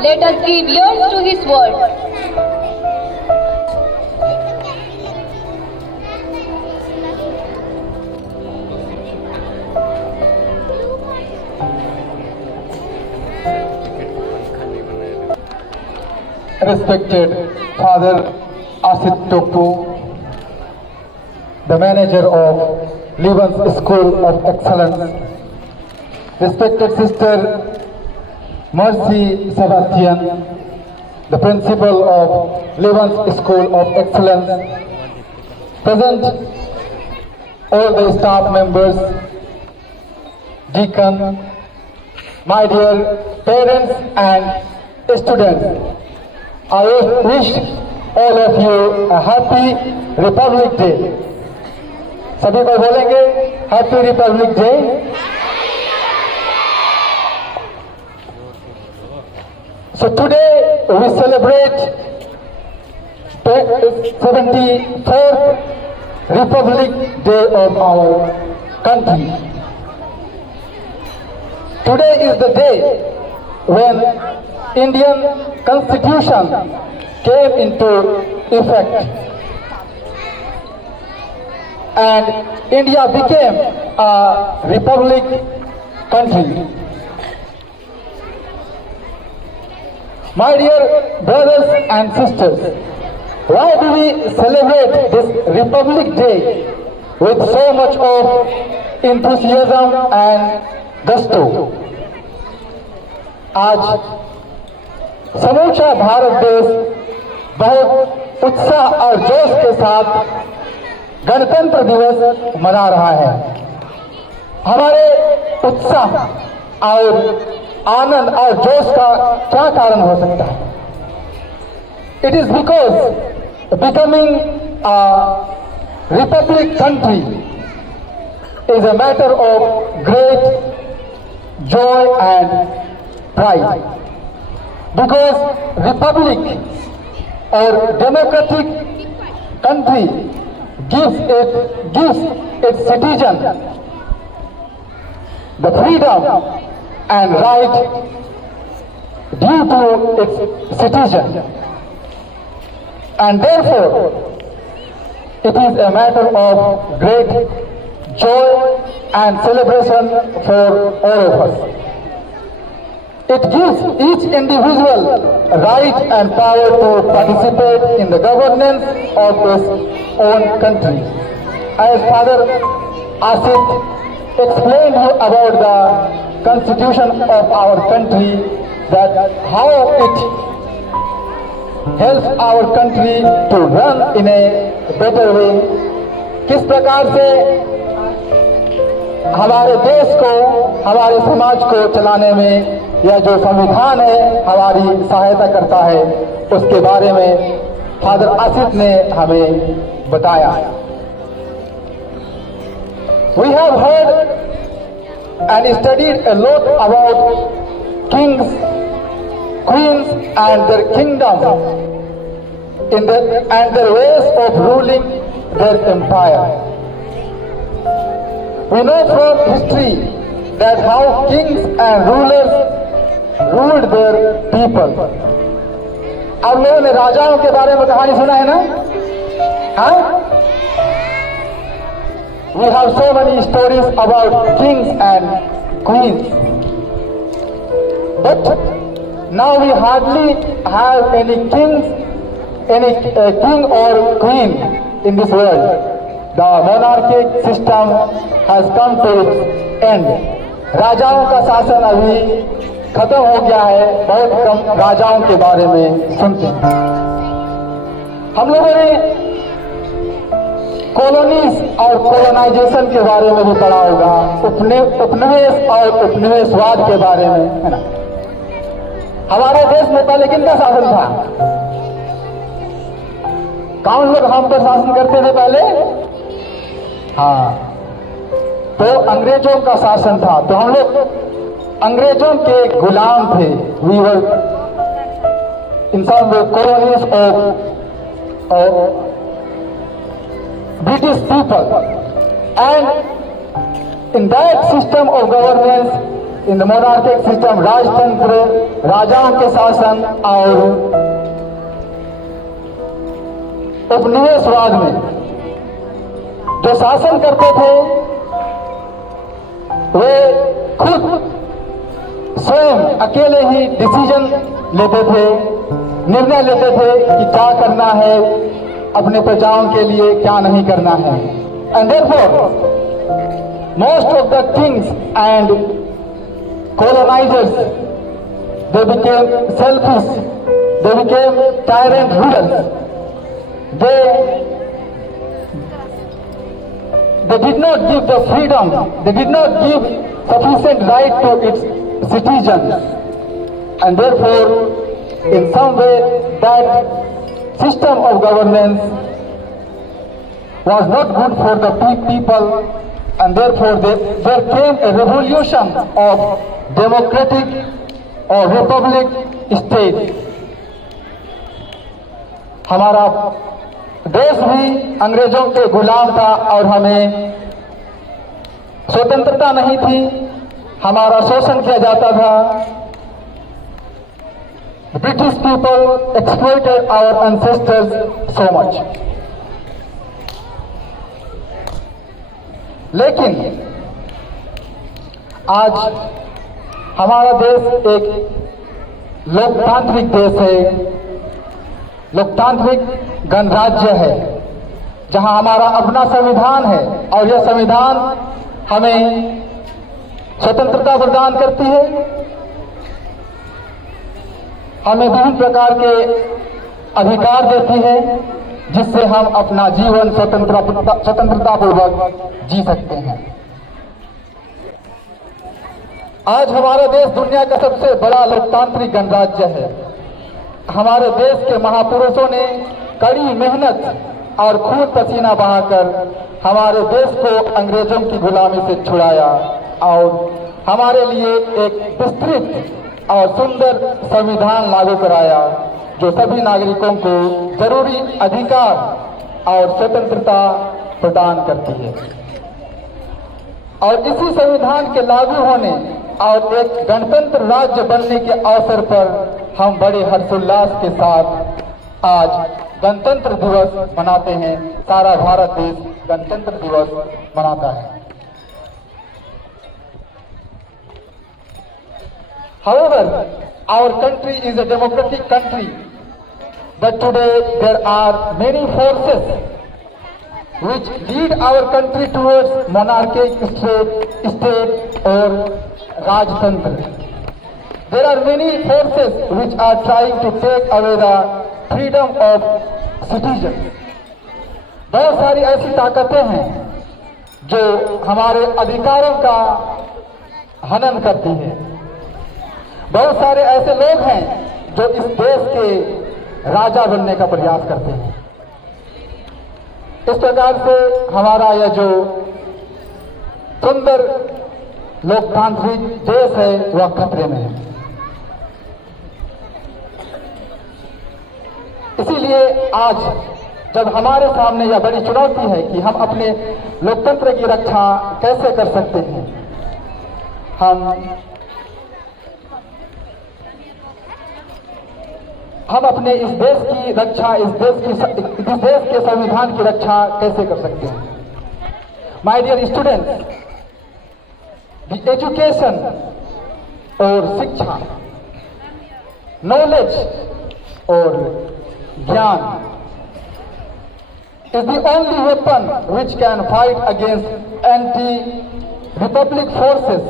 Let us give ears to his words. Respected Father Asit Topu, the manager of Levens School of Excellence, respected Sister Mercy Sabathian, the principal of Levens School of Excellence, present all the staff members, deacon, my dear parents and students. I wish all of you a happy Republic Day. सभी को बोलेंगे Happy Republic Day. So today we celebrate 74th Republic Day of our country. Today is the day when Indian Constitution came into effect and India became a republic country. My dear brothers and sisters, why do we celebrate this Republic Day with so much of enthusiasm and gusto? आज समूचा भारत देश बहुत उत्साह और जोश के साथ गणतंत्र दिवस मना रहा है। हमारे उत्साह और आनंद और जोश का क्या कारण हो सकता है? It is because becoming a republic country is a matter of great joy and pride. Because republic or democratic country gives its citizen the freedom and right due to its citizen, and therefore it is a matter of great joy and celebration for all of us. It gives each individual right and power to participate in the governance of his own country. As Father Asit explained you about the constitution of our country, that how it helps our country to run in a better way, किस प्रकार से हमारे देश को, हमारे समाज को चलाने में यह जो संविधान है हमारी सहायता करता है, उसके बारे में फादर आसिफ ने हमें बताया। We have heard and studied a lot about kings, queens and their kingdom and their ways of ruling their empire. We know from history that how kings and rulers ruled their people. आप लोगों ने राजाओं के बारे में कहानी सुना है ना? हाँ? We have so many stories about kings and queens, but now we hardly have any king or queen in this world. The monarchic system has come to its end. राजाओं का शासन अभी खत्म हो गया है, बहुत कम राजाओं के बारे में सुनते हैं। हम लोगों ने कॉलोनीज और कॉलोनाइजेशन के बारे में भी पढ़ा होगा, उपनिवेश और उपनिवेशवाद के बारे में, है ना? हमारे देश में पहले किनका शासन था? कौन लोग हम पर शासन करते थे पहले? हाँ, तो अंग्रेजों का शासन था, तो हम लोग अंग्रेजों के गुलाम थे। We were in some way colonies of British people. And in that system of governance, in the monarchic system, राजतंत्र, राजाओं के शासन और उपनिवेशवाद में जो शासन करते थे वे खुद स्वयं अकेले ही डिसीजन लेते थे, निर्णय लेते थे कि क्या करना है अपने प्रजाओं के लिए, क्या नहीं करना है. And therefore most of the Kings and colonizers, they became selfish, they became tyrant rulers. They did not give the freedom, they did not give sufficient right to its citizens, and therefore in some way that system of governance was not good for the people, and therefore there came a revolution of democratic or republic state. हमारा देश भी अंग्रेजों के गुलाम था और हमें स्वतंत्रता नहीं थी, हमारा शोषण किया जाता था. British people exploited our ancestors so much. लेकिन आज हमारा देश एक लोकतांत्रिक देश है, लोकतांत्रिक गणराज्य है, जहां हमारा अपना संविधान है और यह संविधान हमें स्वतंत्रता प्रदान करती है, हमें विभिन्न प्रकार के अधिकार देती है जिससे हम अपना जीवन स्वतंत्रता पूर्वक जी सकते हैं. आज हमारा देश दुनिया का सबसे बड़ा लोकतांत्रिक गणराज्य है. हमारे देश के महापुरुषों ने कड़ी मेहनत और खून पसीना बहाकर हमारे देश को अंग्रेजों की गुलामी से छुड़ाया और हमारे लिए एक विस्तृत और सुंदर संविधान लागू कराया जो सभी नागरिकों को जरूरी अधिकार और स्वतंत्रता प्रदान करती है. और इसी संविधान के लागू होने और एक गणतंत्र राज्य बनने के अवसर पर हम बड़े हर्षोल्लास के साथ आज गणतंत्र दिवस मनाते हैं. सारा भारत देश गणतंत्र दिवस मनाता है. However, our country is a democratic country, but today there are many forces which lead our country towards monarchic state or Rajtantra. There are many forces which are trying to take away the freedom of citizens. बहुत सारी ऐसी ताकतें हैं जो हमारे अधिकारों का हनन करती हैं. बहुत सारे ऐसे लोग हैं जो इस देश के राजा बनने का प्रयास करते हैं. इस प्रकार से हमारा यह जो सुंदर लोकतांत्रिक देश है वह खतरे में है. इसीलिए आज जब हमारे सामने यह बड़ी चुनौती है कि हम अपने लोकतंत्र की रक्षा कैसे कर सकते हैं, हम अपने इस देश की रक्षा, इस देश के संविधान की रक्षा कैसे कर सकते हैं. My dear students, the education और शिक्षा, नॉलेज और ज्ञान is the only weapon which can fight against anti-republic forces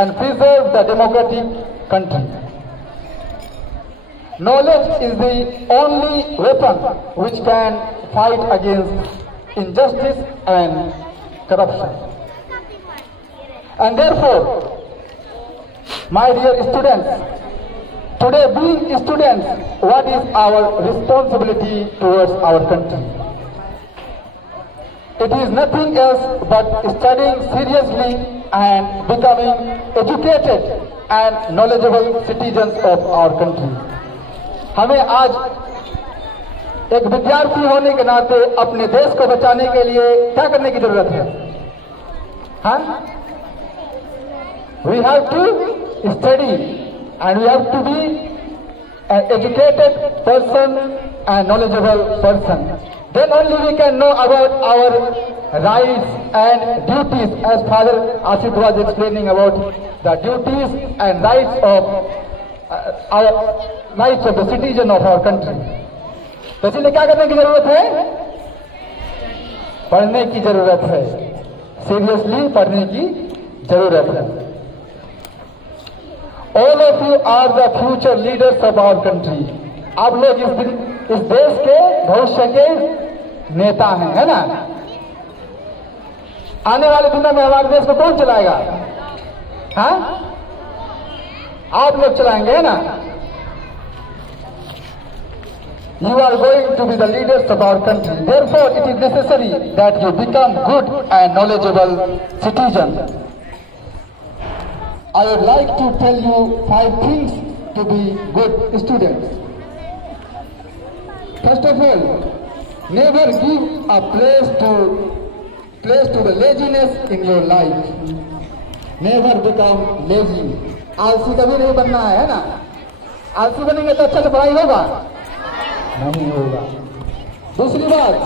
and preserve the democratic country. Knowledge is the only weapon which can fight against injustice and corruption. And therefore, my dear students, today being students, what is our responsibility towards our country? It is nothing else but studying seriously and becoming educated and knowledgeable citizens of our country. हमें आज एक विद्यार्थी होने के नाते अपने देश को बचाने के लिए क्या करने की जरूरत है? हाँ, we have to study and we have to be an educated person and knowledgeable person. Then only we can know about our rights and duties, as Father Asit was explaining about the duties and rights of the citizen of our country. तो इसलिए क्या करने की जरूरत है? पढ़ने की जरूरत है. सीरियसली पढ़ने की जरूरत है. All of you are the future leaders of our country. आप लोग इस देश के भविष्य के नेता हैं, है ना? आने वाले दिनों में हमारे देश को कौन चलाएगा? हाँ, आप लोग चलाएंगे, है ना? You are going to be the leaders of our country. Therefore, it is necessary that you become good and knowledgeable citizens. I would like to tell you 5 things to be good students. First of all, never give a place to the laziness in your life. Never become lazy. आलसी कभी नहीं बनना है ना? आलसी बनेंगे तो अच्छा से पढ़ाई होगा? नहीं होगा. दूसरी बात,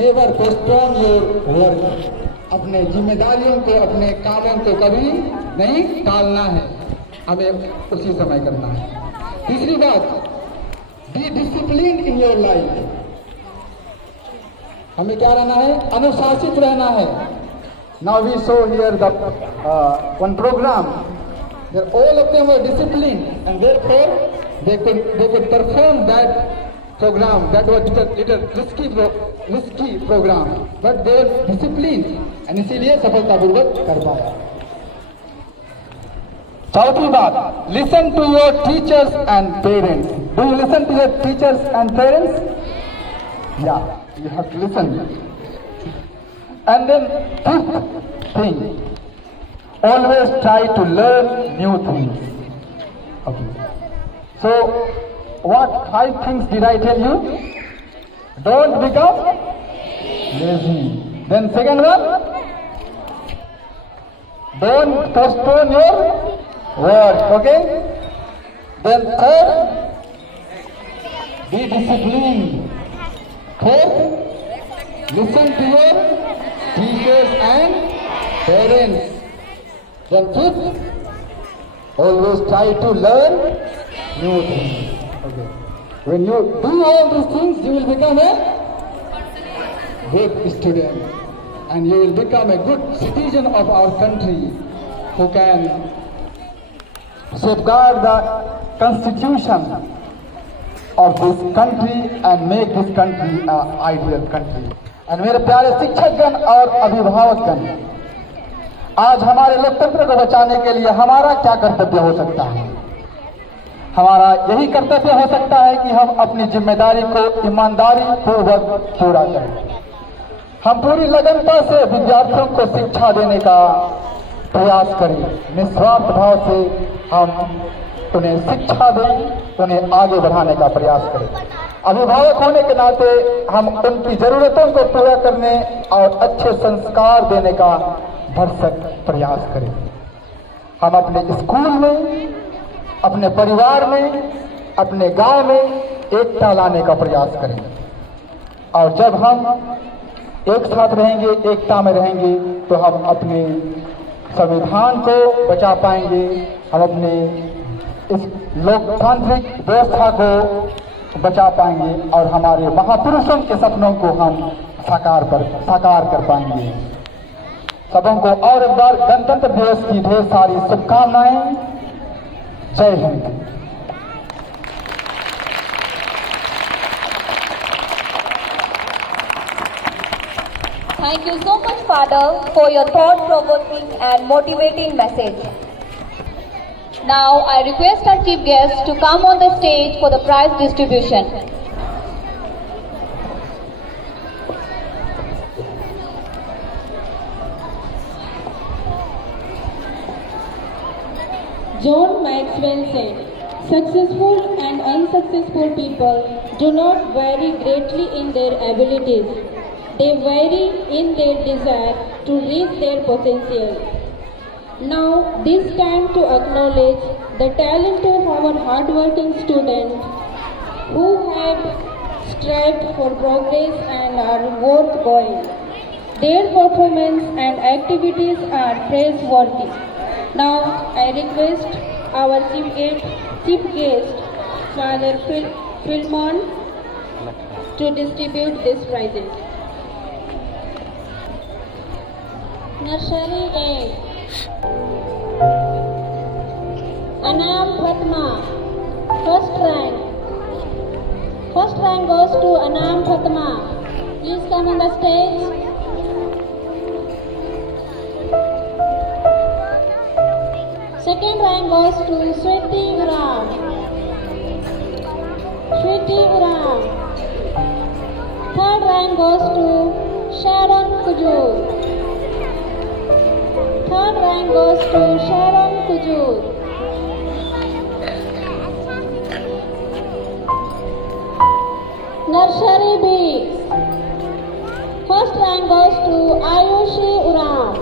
never postpone your work. अपने जिम्मेदारियों को, अपने कामों को कभी नहीं टालना है, हमें उसी समय करना है. तीसरी बात, be disciplined in your life. हमें क्या रहना है? अनुशासित रहना है. Now we saw here the one program. All of them were disciplined, and therefore they could perform that program. That was little risky program, but they were disciplined, and इसीलिए सफलतापूर्वक कर पाया. चौथी बात, listen to your teachers and parents. Do you listen to your teachers and parents? Yeah, you have to listen. And then fifth thing, always try to learn new things. Okay. So, what 5 things did I tell you? Don't become lazy. Then second one, don't postpone your work. Okay. Then third, be disciplined. Fourth, listen to your teachers and parents. Then fifth, always try to learn new things. Okay. When you do all these things, you will become a good student, and you will become a good citizen of our country who can safeguard the constitution of this country and make this country an ideal country. And मेरे प्यारे शिक्षकगण और अभिभावकगण, आज हमारे लोकतंत्र को बचाने के लिए हमारा क्या कर्तव्य हो सकता है? हमारा यही कर्तव्य हो सकता है कि हम अपनी जिम्मेदारी को ईमानदारी पूर्वक पूरा करें. हम पूरी लगनता से विद्यार्थियों को शिक्षा देने का प्रयास करें. निस्वार्थ भाव से हम उन्हें शिक्षा दें, उन्हें आगे बढ़ाने का प्रयास करें. अभिभावक होने के नाते हम उनकी जरूरतों को पूरा करने और अच्छे संस्कार देने का भरसक प्रयास करें. हम अपने स्कूल में, अपने परिवार में, अपने गांव में एकता लाने का प्रयास करें. और जब हम एक साथ रहेंगे, एकता में रहेंगे, तो हम अपने संविधान को बचा पाएंगे, हम अपने इस लोकतांत्रिक व्यवस्था को बचा पाएंगे और हमारे महापुरुषों के सपनों को हम साकार कर पाएंगे. सबों को और एक बार गणतंत्र दिवस की ढेर सारी शुभकामनाएं. जय Hind. Thank you so much, Father, for your thought-provoking and motivating message. Now, I request our chief guest to come on the stage for the prize distribution. John Maxwell said, Successful and unsuccessful people do not vary greatly in their abilities. They vary in their desire to reach their potential. Now, this time to acknowledge the talent of our hardworking students who have strived for progress and are worth going. Their performance and activities are praiseworthy. Now, I request our chief guest, Father Philmon, to distribute these prizes. Nursery A. Anam Fatma, first rank. First rank goes to Anam Fatma. Please come on the stage. Second rank goes to Sweti Uram. Sweti Uram. Third rank goes to Sharon Kujur. Third rank goes to Sharon Kujur. Nursery B. First rank goes to Ayushi Uram.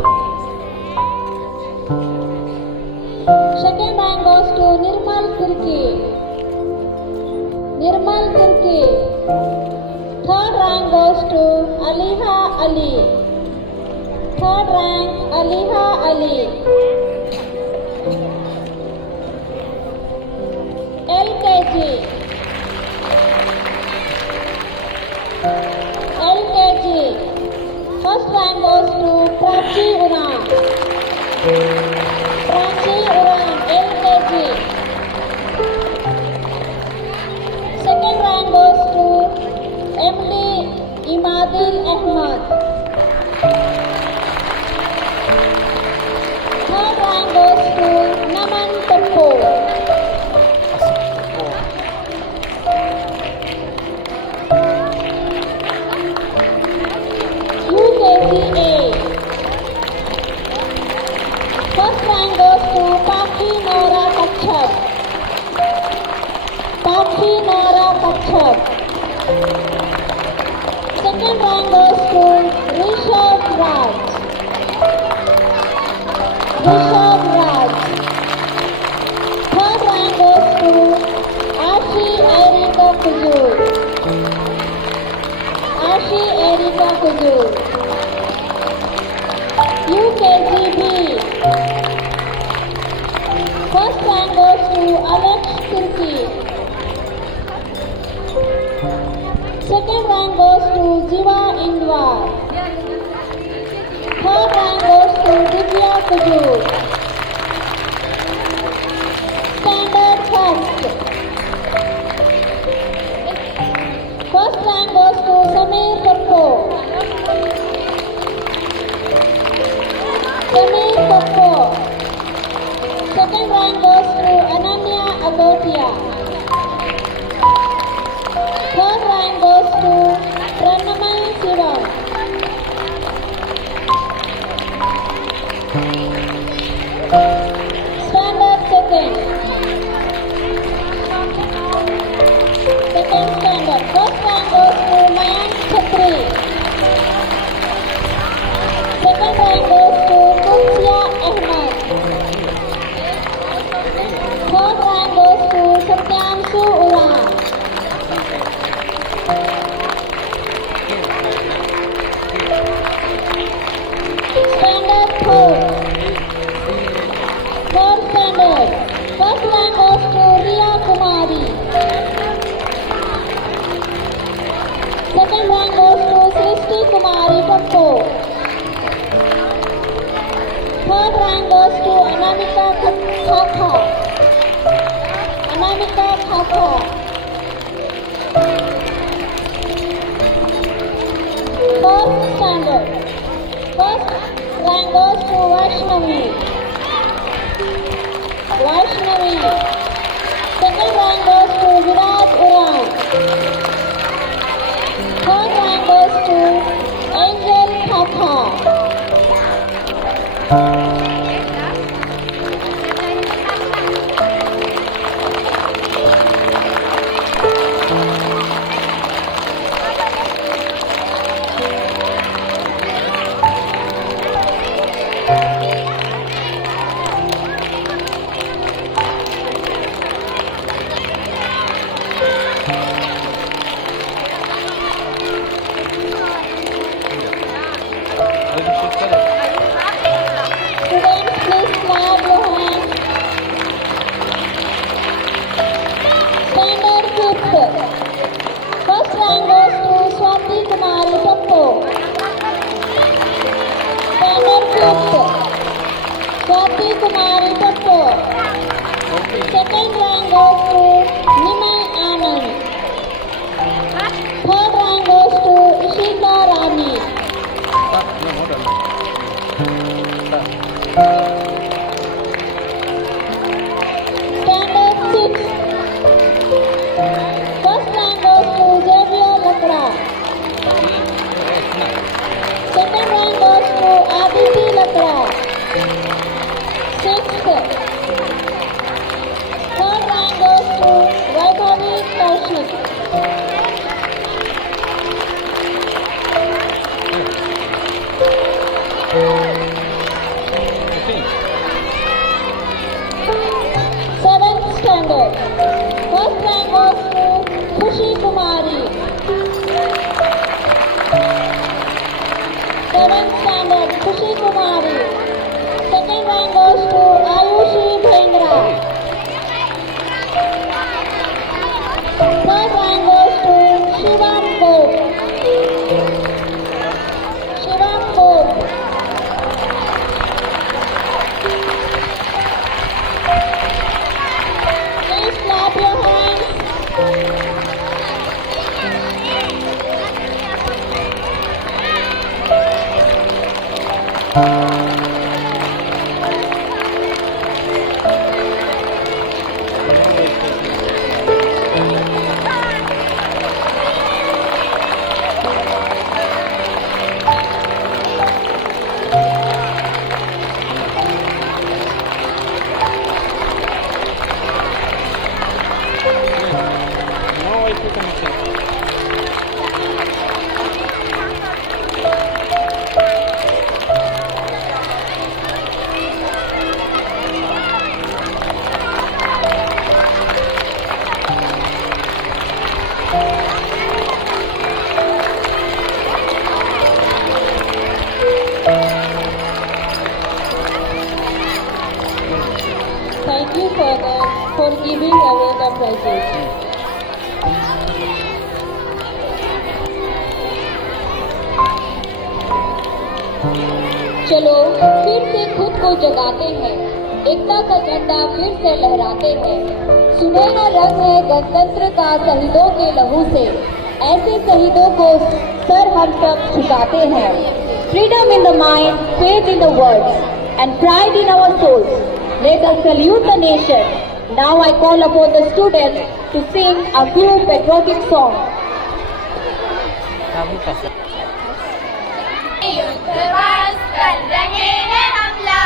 Second rank goes to Nirmal Tirki. Nirmal Tirki. Third rank goes to Aliha Ali. Third rank Aliha Ali. LKG. LKG. First rank goes to Prachi Uram. Prachi Uram, LKG. Second rank goes to MD Imadil Ahmad. Third rank goes to Naman Toppo. UKG A. First rank goes to Paki Nora Kachhap. Paki Nora Kachhap. Second rank goes to Rishabh Raj. Rishabh Raj. Third rank goes to Ashi Erika Kujur. Ashi Erika Kujur. UKG B. First rank goes to Alex Tirki. Second rank goes to Jiva Indwar. Third rank goes to Divya Kujur. Standard first. First rank goes to Samir Kappo. Samir Kappo. Second rank goes to Ananya Agotia. Third rank goes to Pranamal Sivam. Standard second. Second standard. First rank goes to Mayank Chhatri. Second rank goes to Kunsia Ahmad. Third rank goes to Satyamsu Uram. Standard third. Third standard. First rank goes to Riya Kumari. Second rank goes to Srishti Kumari Toppo. Third rank goes to Anamika Khakha. Anamika Khakha. Fourth standard. First rank goes to Vaishnavi. Vaishnavi. Second rank goes to Viraj Uram. Third rank goes to Angel Khakha. you further for giving away the prizes. चलो फिर से खुद को जगाते हैं, एकता का झंडा फिर से लहराते हैं। सुनहरा रंग है गणतंत्र का शहीदों के लहू से, ऐसे शहीदों को सर हम सब झुकाते हैं। Freedom in the mind, faith in the words and pride in our souls. Let us salute the nation. Now I call upon the students to sing a few patriotic songs. युद्धवास कर रहे हैं हमला,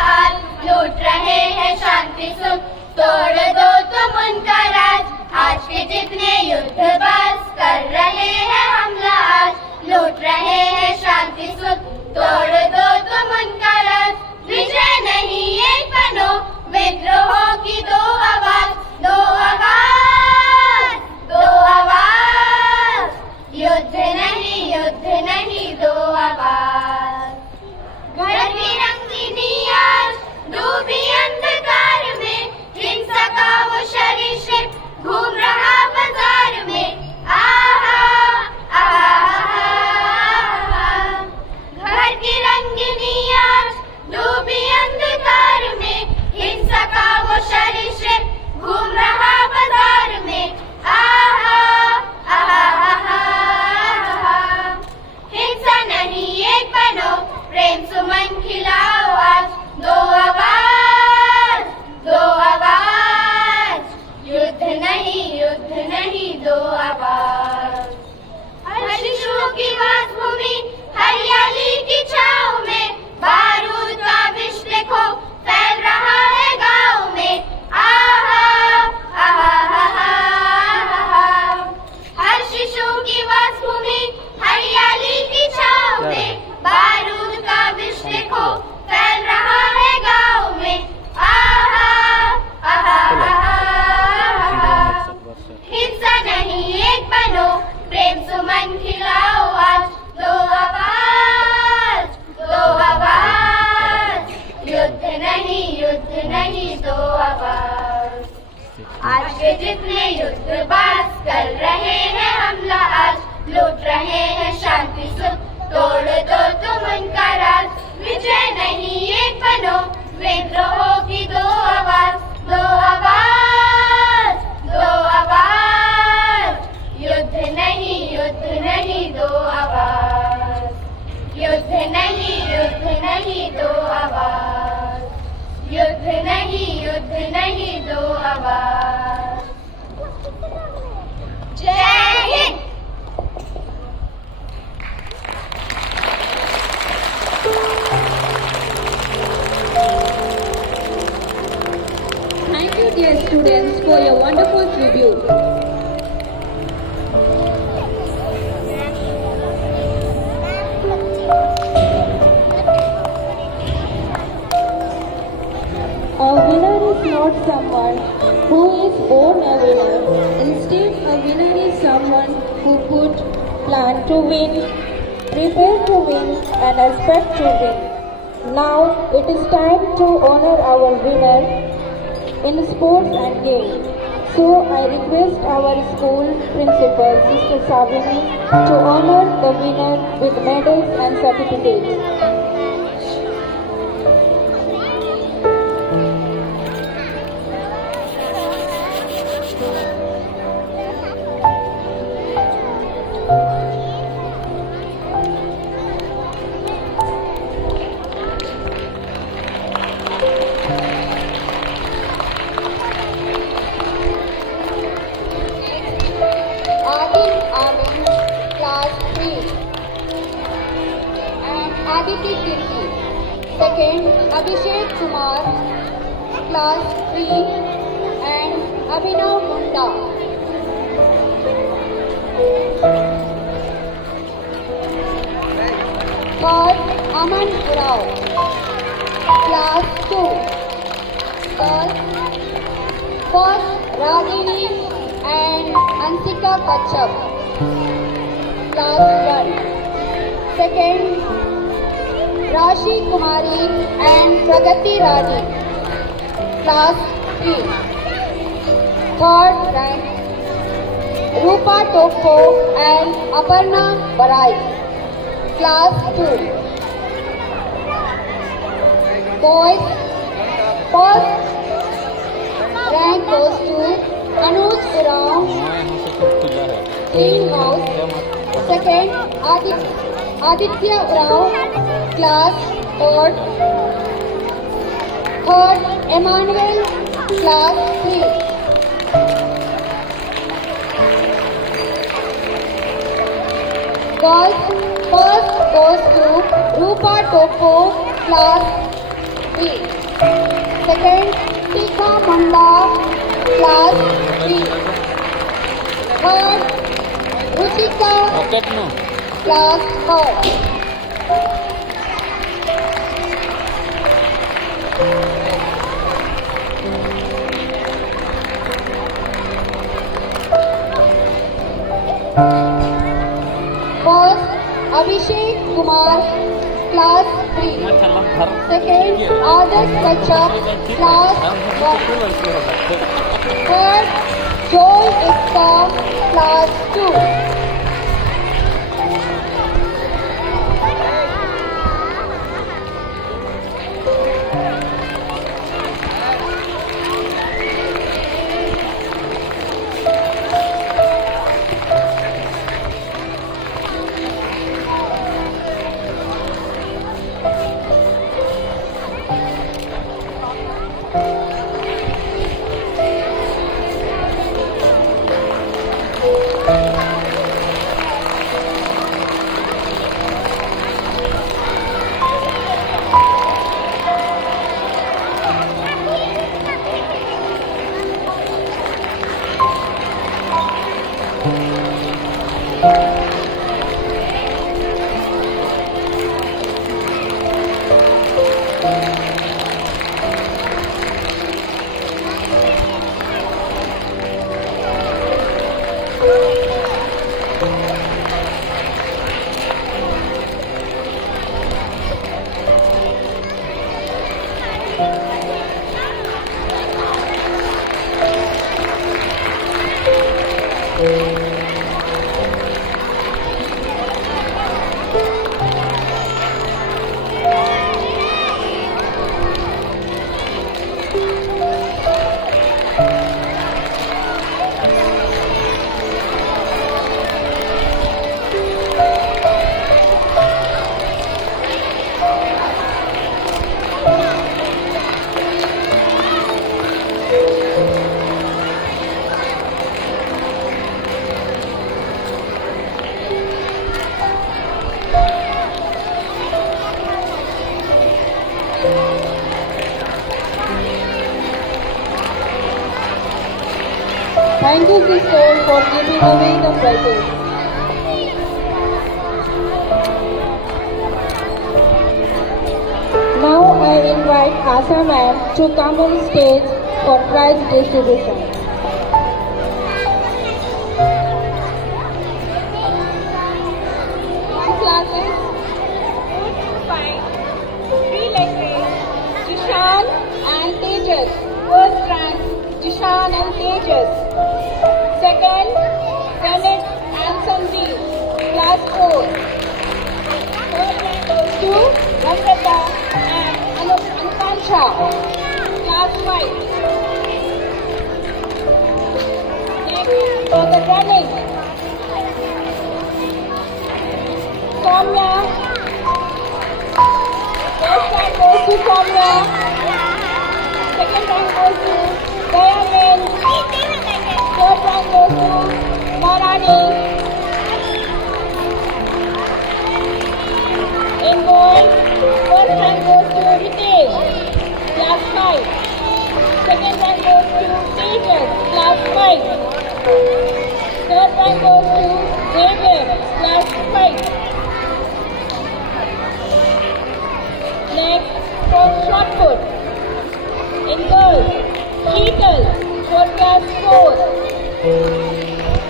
लूट रहे हैं शांति सुख, तोड़ दो तुम उनका राज। आज के जितने युद्धवास कर रहे हैं हमला, लूट रहे हैं शांति सुख, तोड़ दो तुम उनका राज। विजय नहीं एक बनो, विद्रोहों की दो आवाज, दो आवाज, दो आवाज। युद्ध नहीं दो आवाज। घर की रंगीनी आज डूबी अंधकार में, हिंसा का वो शरीर घूम रहा बाजार में। आहा आहा, घर की रंगीनी आज डूबी अंधकार में, हिंसा का वो शरीर घूम रहा बाजार में। आहा आहा, हिंसा नहीं एक बनो, प्रेम सुमन खिलाओ आज, दो आवाज, दो आवाज। युद्ध नहीं दो आवाज। हर शिशु की वासभूमि हरियाली की छाँव में, बारूद का विष देखो फैल रहा है गाँव में। आहा आहा, हर शिशु की वासभूमि हरियाली की छाँव में, बारूद का विष देखो फैल रहा है गाँव में। आहा आहा, हिंसा नहीं एक बनो, प्रेम सुमन खिलाओ आज, दो आवाज, दो आवाज। युद्ध नहीं दो आवाज। आज के जितने युद्धबाज कर रहे हैं हमला, आज लूट रहे हैं शांति सुख, तोड़ दो तुम उनका राज। विजय नहीं एक बनो, विद्रोहों की दो आवाज, दो आवाज, दो आवाज। युद्ध नहीं दो आवाज। युद्ध नहीं दो आवाज। युद्ध नहीं दो आवाज। जय Hind. Thank you, dear students, for your wonderful tribute. A winner is not someone who is born a winner. Instead, a winner is someone who could plan to win, prepare to win, and expect to win. Now it is time to honor our winner in sports and games. So I request our school principal, Sister Sabini, to honor the winner with medals and certificates. Aditi Kirti. Second, Abhishek Kumar, class 3, and Abhinav Munda. Third, Aman Rao, class 2. First, Ragini and Ansika Kachap, class 1. Second, Rashi Kumari and Pragati Rani, class 3. Third rank, Rupa Tokpo and Aparna Barai, Class 2. Boys, first rank goes to Anuj Urao, Greenhouse. Second, Aditya Urao, Class 4. Third, Emmanuel, Class 3. Girls, first goes to Rupa Topo, Class 3. Second, Tika Manda, Class 3. Third, Ruchika, Class 4. First, Abhishek Kumar, Class 3. Second, Adarsh Kachap, Class 1. Third, Joel Ekta, Class 2. Thank you, sister, for giving away the prizes. Now I invite Asa ma'am to come on stage for prize distribution. Classes 4 to 5, 3 language, Jishan and Tejas. First rank, Jishan and Tejas. Second, Janet and Sanjeev, Class 4. Third rank goes to Namrata and Anukansha, Class 5. Next, for the running, Soumya. First rank goes to Soumya. Second rank goes to Dayaben. Third rank goes to Narani. In boys, first rank goes to Ritesh, Class 5. Second rank goes to Tejas, Class 5. Third rank goes to Xavier, Class 5. Next, for shot put. In girls, Sheetal for Class 4.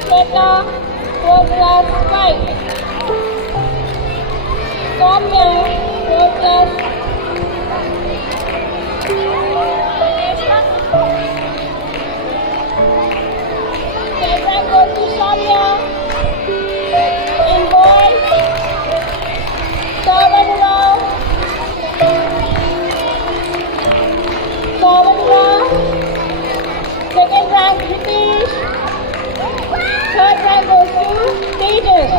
Shweta for Class 5. Soumya for Class rank Ritesh. Third rank goes to Tejas.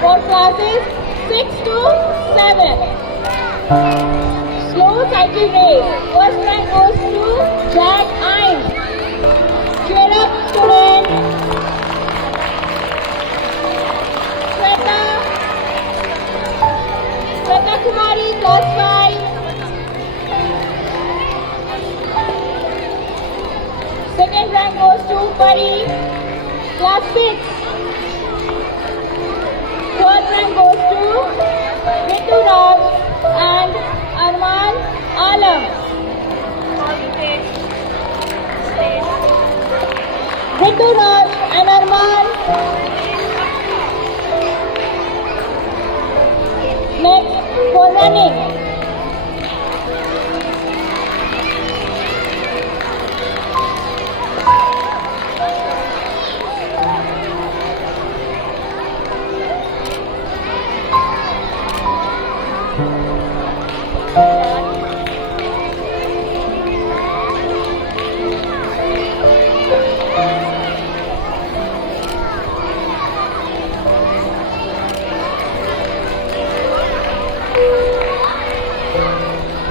For classes 6 to 7. Slow cycle race. First rank goes to Jack Ein. Cheer up, student. Shweta Kumari, class 5. Second rank goes to Pari, class 6. Third rank goes to Ritu Raj and Arman Alam. Ritu Raj and Arman. Next for running.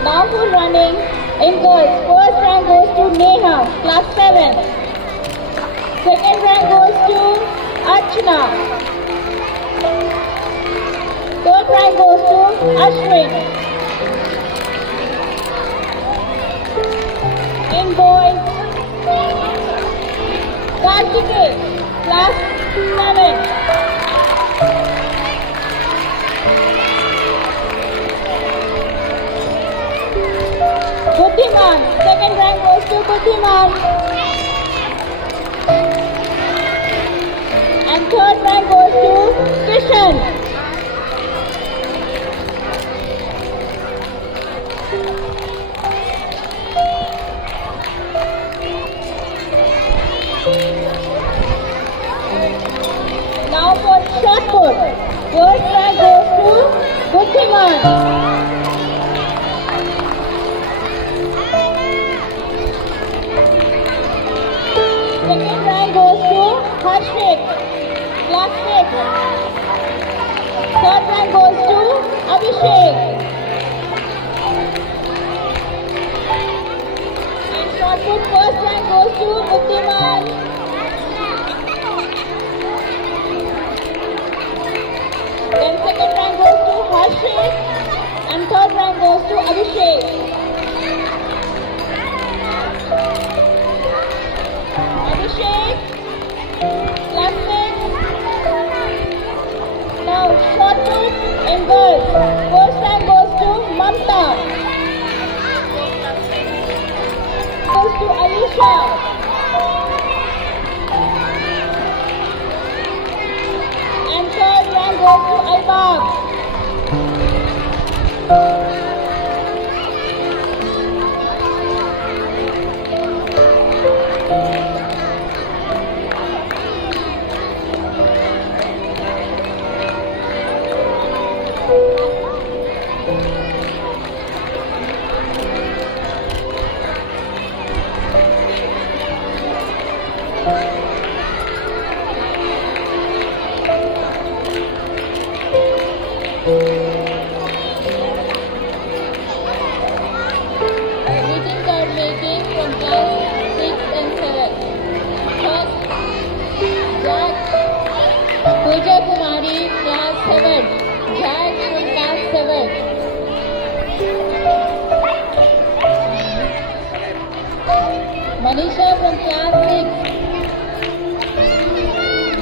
Now for running in girls, first rank goes to Neha, class 7. Second rank goes to Archana. Third rank goes to Ashwin. In boys, Kartikeya, class 7. Buddhiman, second rank goes to Buddhiman. And third rank goes to Kishan. Now for shot put, first rank goes to Buddhiman. Second rank goes to Harshit, class 6. Third rank goes to Abhishek. And shot put first rank goes to Buddhiman. Then second rank goes to Harshit. And third rank goes to Abhishek. Abhishek, class 6. Now shot put in girls. First rank goes to Mamta. Goes to Alisha. And third rank goes to Aibab. Greetings are making from class 6 and 7. First, Jack Pooja Kumari, class 7. Jack from class 7. Manisha from class 6.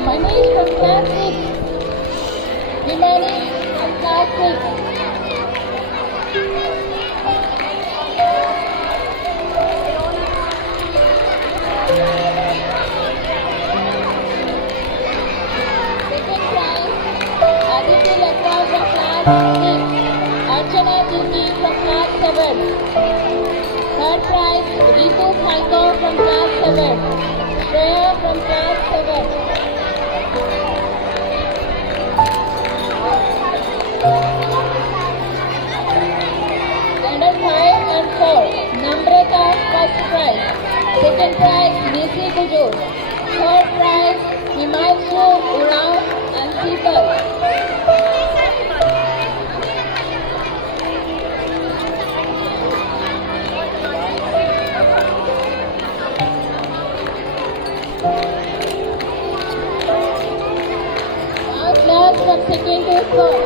Manish from class 6. Himani from class 6. Second prize, Aditi Lakra from class 6. Archana Jiti from class 7. Third prize, Ritu Thaiko from class 7. Shreya from class 7. Second prize, Nisi Kujur. Third prize, Himanshu Urao and Seetal. Now class from second to third.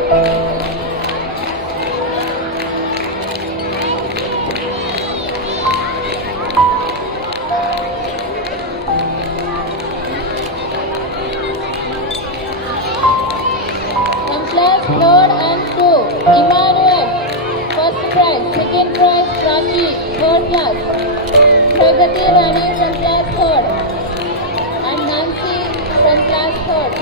From class third and two, Emmanuel. First prize, second prize, Prachi. Third class. Pragati Rani from class third. And Nancy from class third.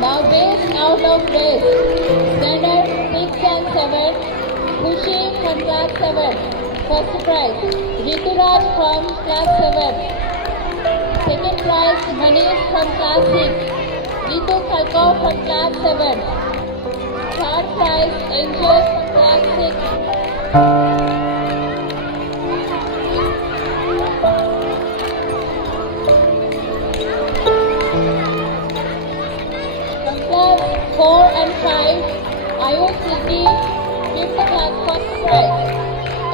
Now base out of base. Standard 6 and 7. Khushi from class 7. First prize. Rituraj from class 7. Second prize. Manish from class 6. Ritu Khalkar from class 7. Third prize. Angel from class 6. From class 4 and 5, Ayush Siddhi, 5th class first prize.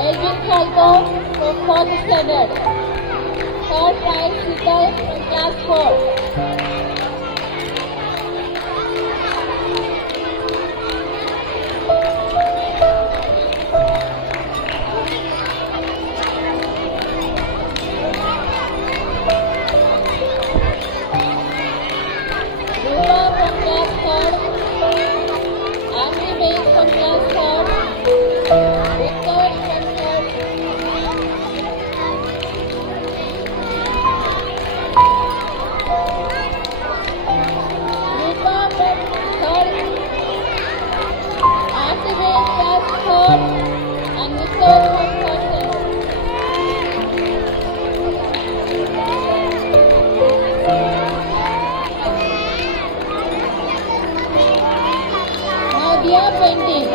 Elvin Khalkar from 4th standard. Third prize, Sital from class 4. Rupa from class 3rd. Ashley Bain from class 3rd. Utkarsh from 3rd. Rupa from 3rd. Ashley Bain class 3rd. And Utkarsh from 3rd standard. Now they are painting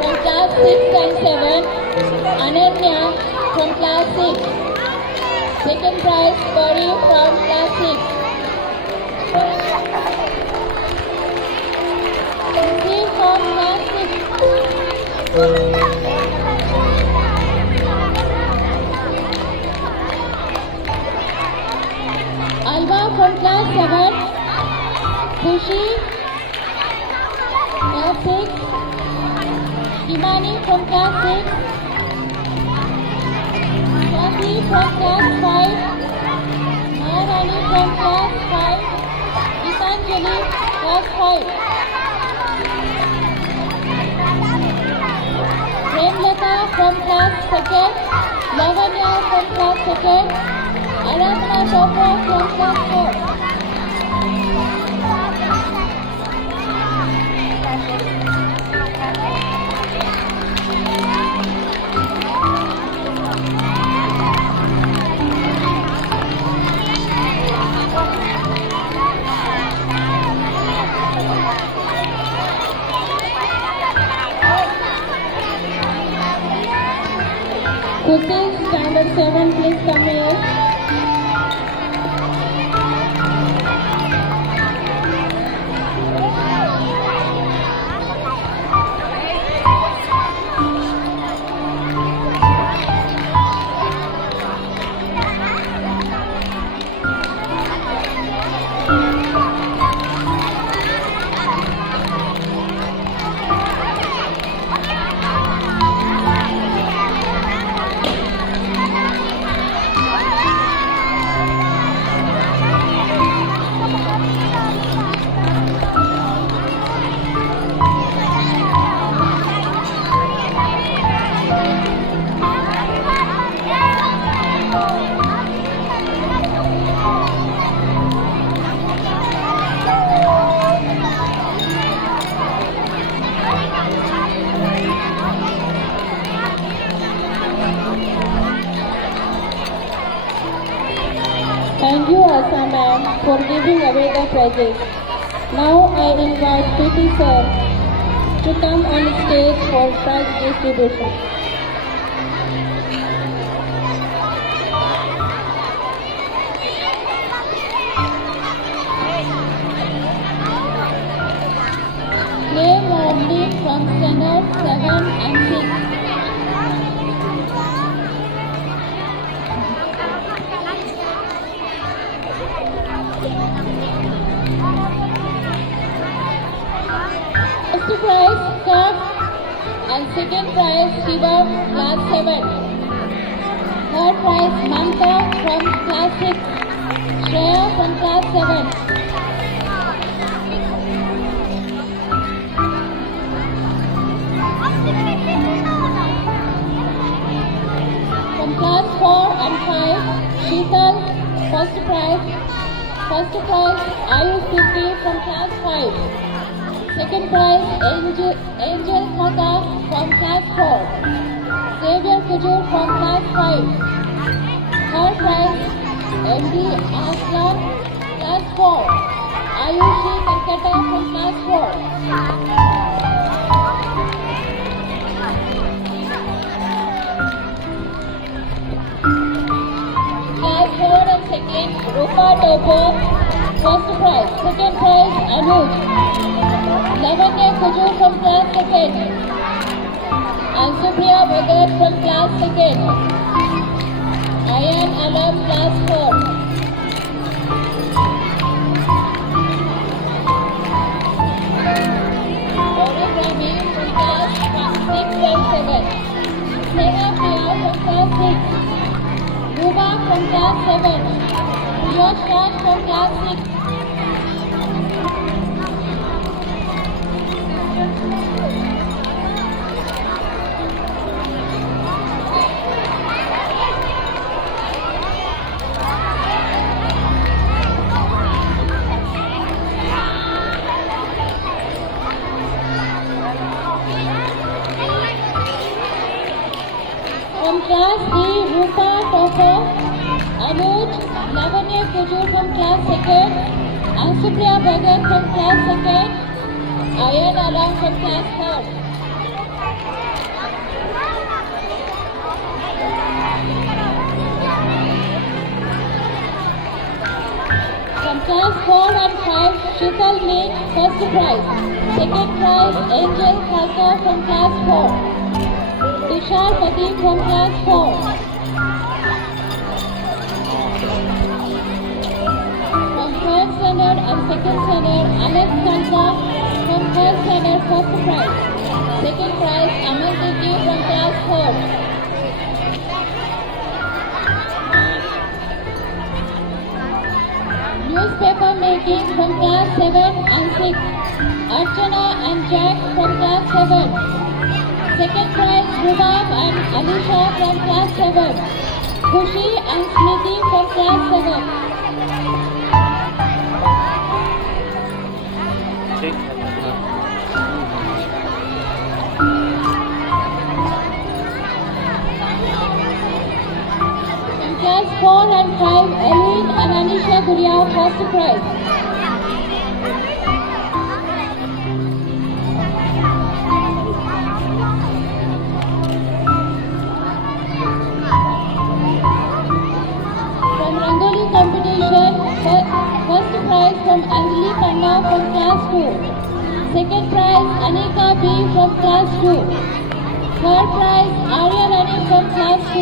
from class 6 and 7. Ananya from class 6. Second prize, Pari from class 6. Lucy from class 6. Alba from class 7. Khushi class 6. Imani from class 6. Swati from class 5. Maharani from class 5. Gitanjali class 5. Premlata from class 2nd. Lavanya from class 2nd. Aradhana Chopra from class 4th. Kushi, standard 7, please come here. Thank you, Asa ma'am, for giving away the prizes. Now I invite PT sir to come on stage for prize distribution. Name only from standard 7 and 6. First prize, Cup, and second prize, Shiva, class 7. Third prize, Mamta from class 6. Shreya from class 7. From class 4 and 5, Sheetal, first prize. First prize, Ayush Tuki from class 5. Second prize, Angel Khata from class 4. Xavier Kujur from class 5. Third prize, MD Aslan, class 4. Ayushi Kankata from class 4. Class 4 and second, Rupa Topo, first prize. Second prize, Anuj. Lavanya Kujur from class 2nd. And Supriya Bhagat from class 2nd. Ayan Alam, class 4. Gaurav Rani from class 6 and 7. Sneha Priya from class 6. Ruba from class 7. Yosh Raj from class 6. From class D, Rupa Topo, Anuj, Lavanya Kujur from class 2nd, Ansupriya Bhagat from class 2nd, Ayan Alam from class 3rd. From class 4 and 5, Sheetal Meek, first prize. Second prize, Angel Khalta from class 4. Tushar Pati from class 4. From 3rd standard and 2nd standard, Alex Kanta from 3rd standard, first prize. Second prize, Aman Diti from class 4. Newspaper making from class 7 and 6. Archana and Jack from class 7. Second prize, Rubab and Alisha from class 7. Khushi and Smriti from class 7. In class 4 and 5, Eileen and Anisha Guria, first prize. Competition, first prize from Anjali Khanna from class 2. Second prize, Anika B from class 2. Third prize, Arya Rani from class 2.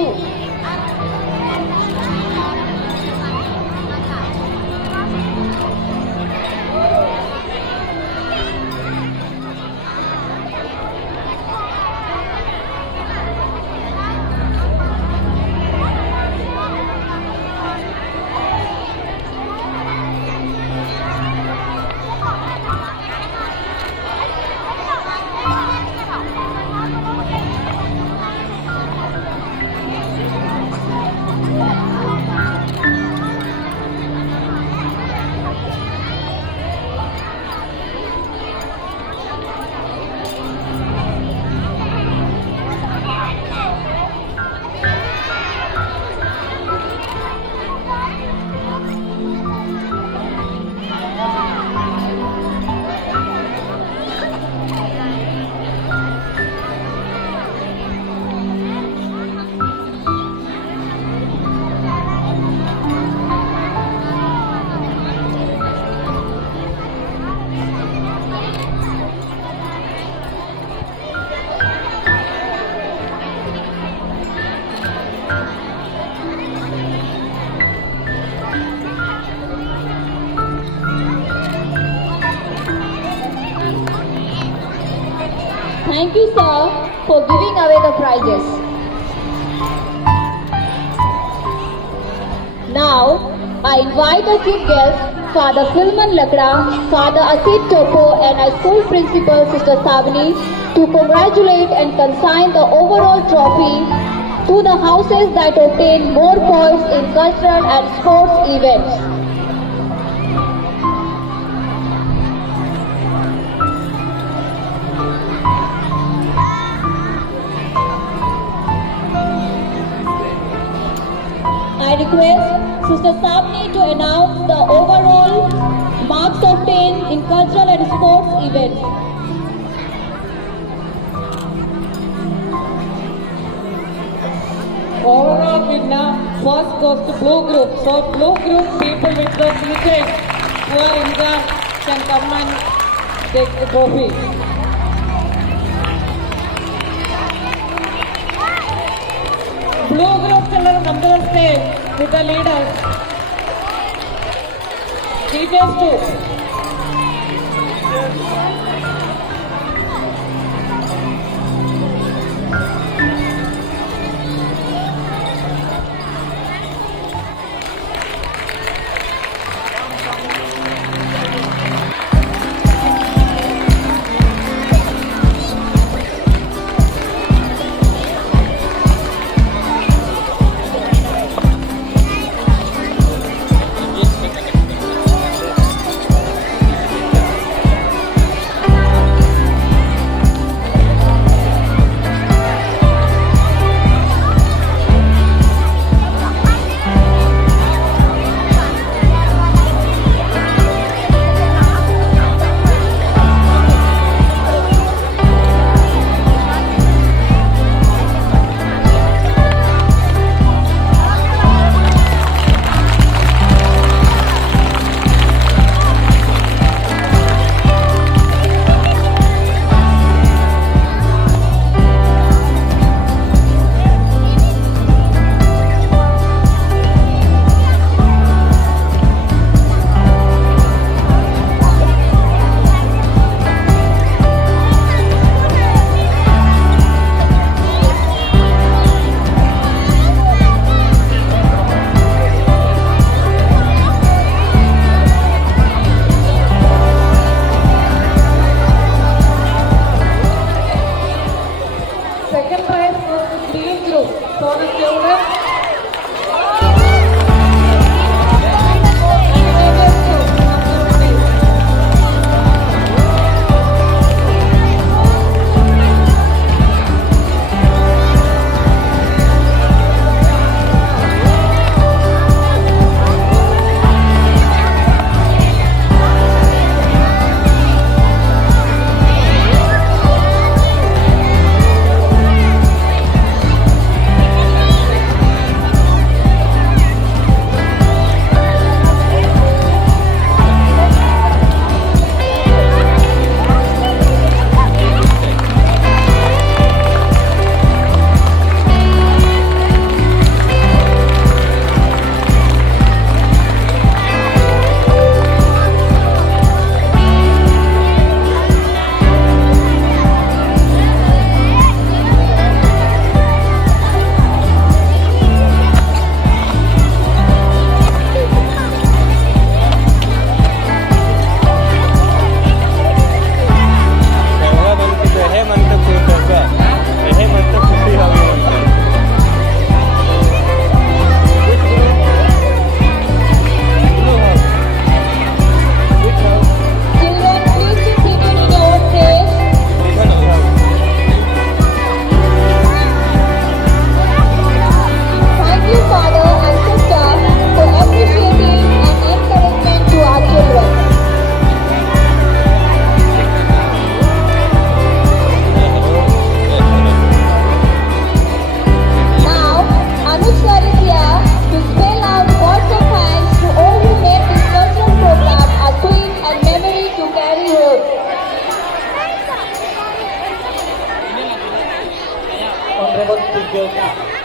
Thank you, sir, for giving away the prizes. Now, I invite our chief guests, Father Filman Lakra, Father Asit Topo, and our school principal, Sister Savani, to congratulate and consign the overall trophy to the houses that obtain more points in cultural and sports events. I request Sister Savni to announce the overall marks obtained in cultural and sports events. Overall winner first goes to blue group. So blue group people with the seated who are injured can come and take the trophy. Blue group children come to the stage with the leaders. Teachers too.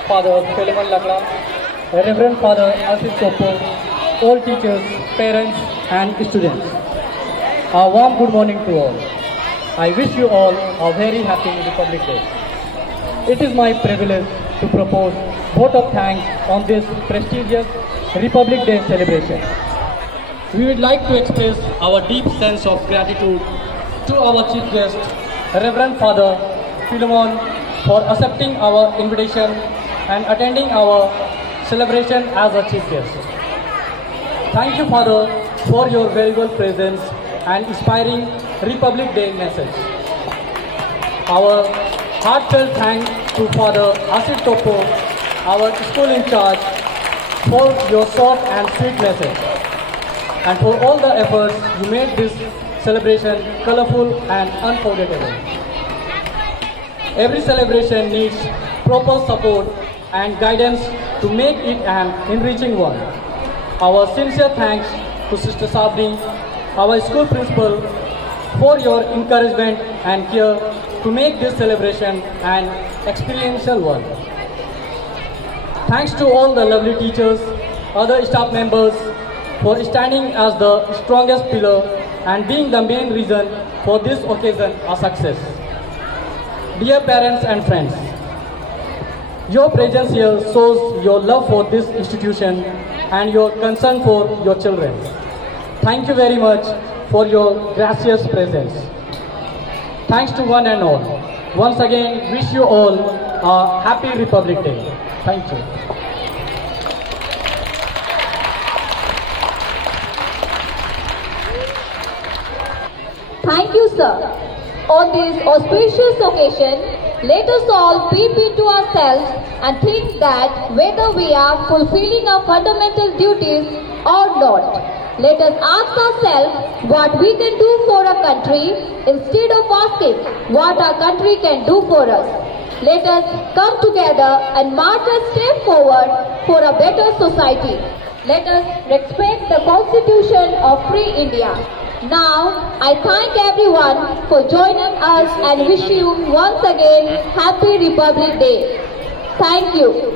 Father Philemon Lakra, Reverend Father Asit Topo, all teachers, parents and students. A warm good morning to all. I wish you all a very happy Republic Day. It is my privilege to propose vote of thanks on this prestigious Republic Day celebration. We would like to express our deep sense of gratitude to our Chief Guest, Reverend Father Philemon, for accepting our invitation and attending our celebration as a Chief Guest. Thank you, Father, for your valuable presence and inspiring Republic Day message. Our heartfelt thanks to Father Asit Topo, our school in charge, for your short and sweet message, and for all the efforts you made this celebration colorful and unforgettable. Every celebration needs proper support and guidance to make it an enriching one. Our sincere thanks to Sister Sabri, our school principal, for your encouragement and care to make this celebration an experiential one. Thanks to all the lovely teachers, other staff members for standing as the strongest pillar and being the main reason for this occasion a success. Dear parents and friends, your presence here shows your love for this institution and your concern for your children. Thank you very much for your gracious presence. Thanks to one and all. Once again, wish you all a happy Republic Day. Thank you. Thank you, sir. On this auspicious occasion, let us all peep into ourselves and think that whether we are fulfilling our fundamental duties or not. Let us ask ourselves what we can do for our country instead of asking what our country can do for us. Let us come together and march a step forward for a better society. Let us respect the Constitution of Free India. Now, I thank everyone for joining us and wish you once again Happy Republic Day. Thank you.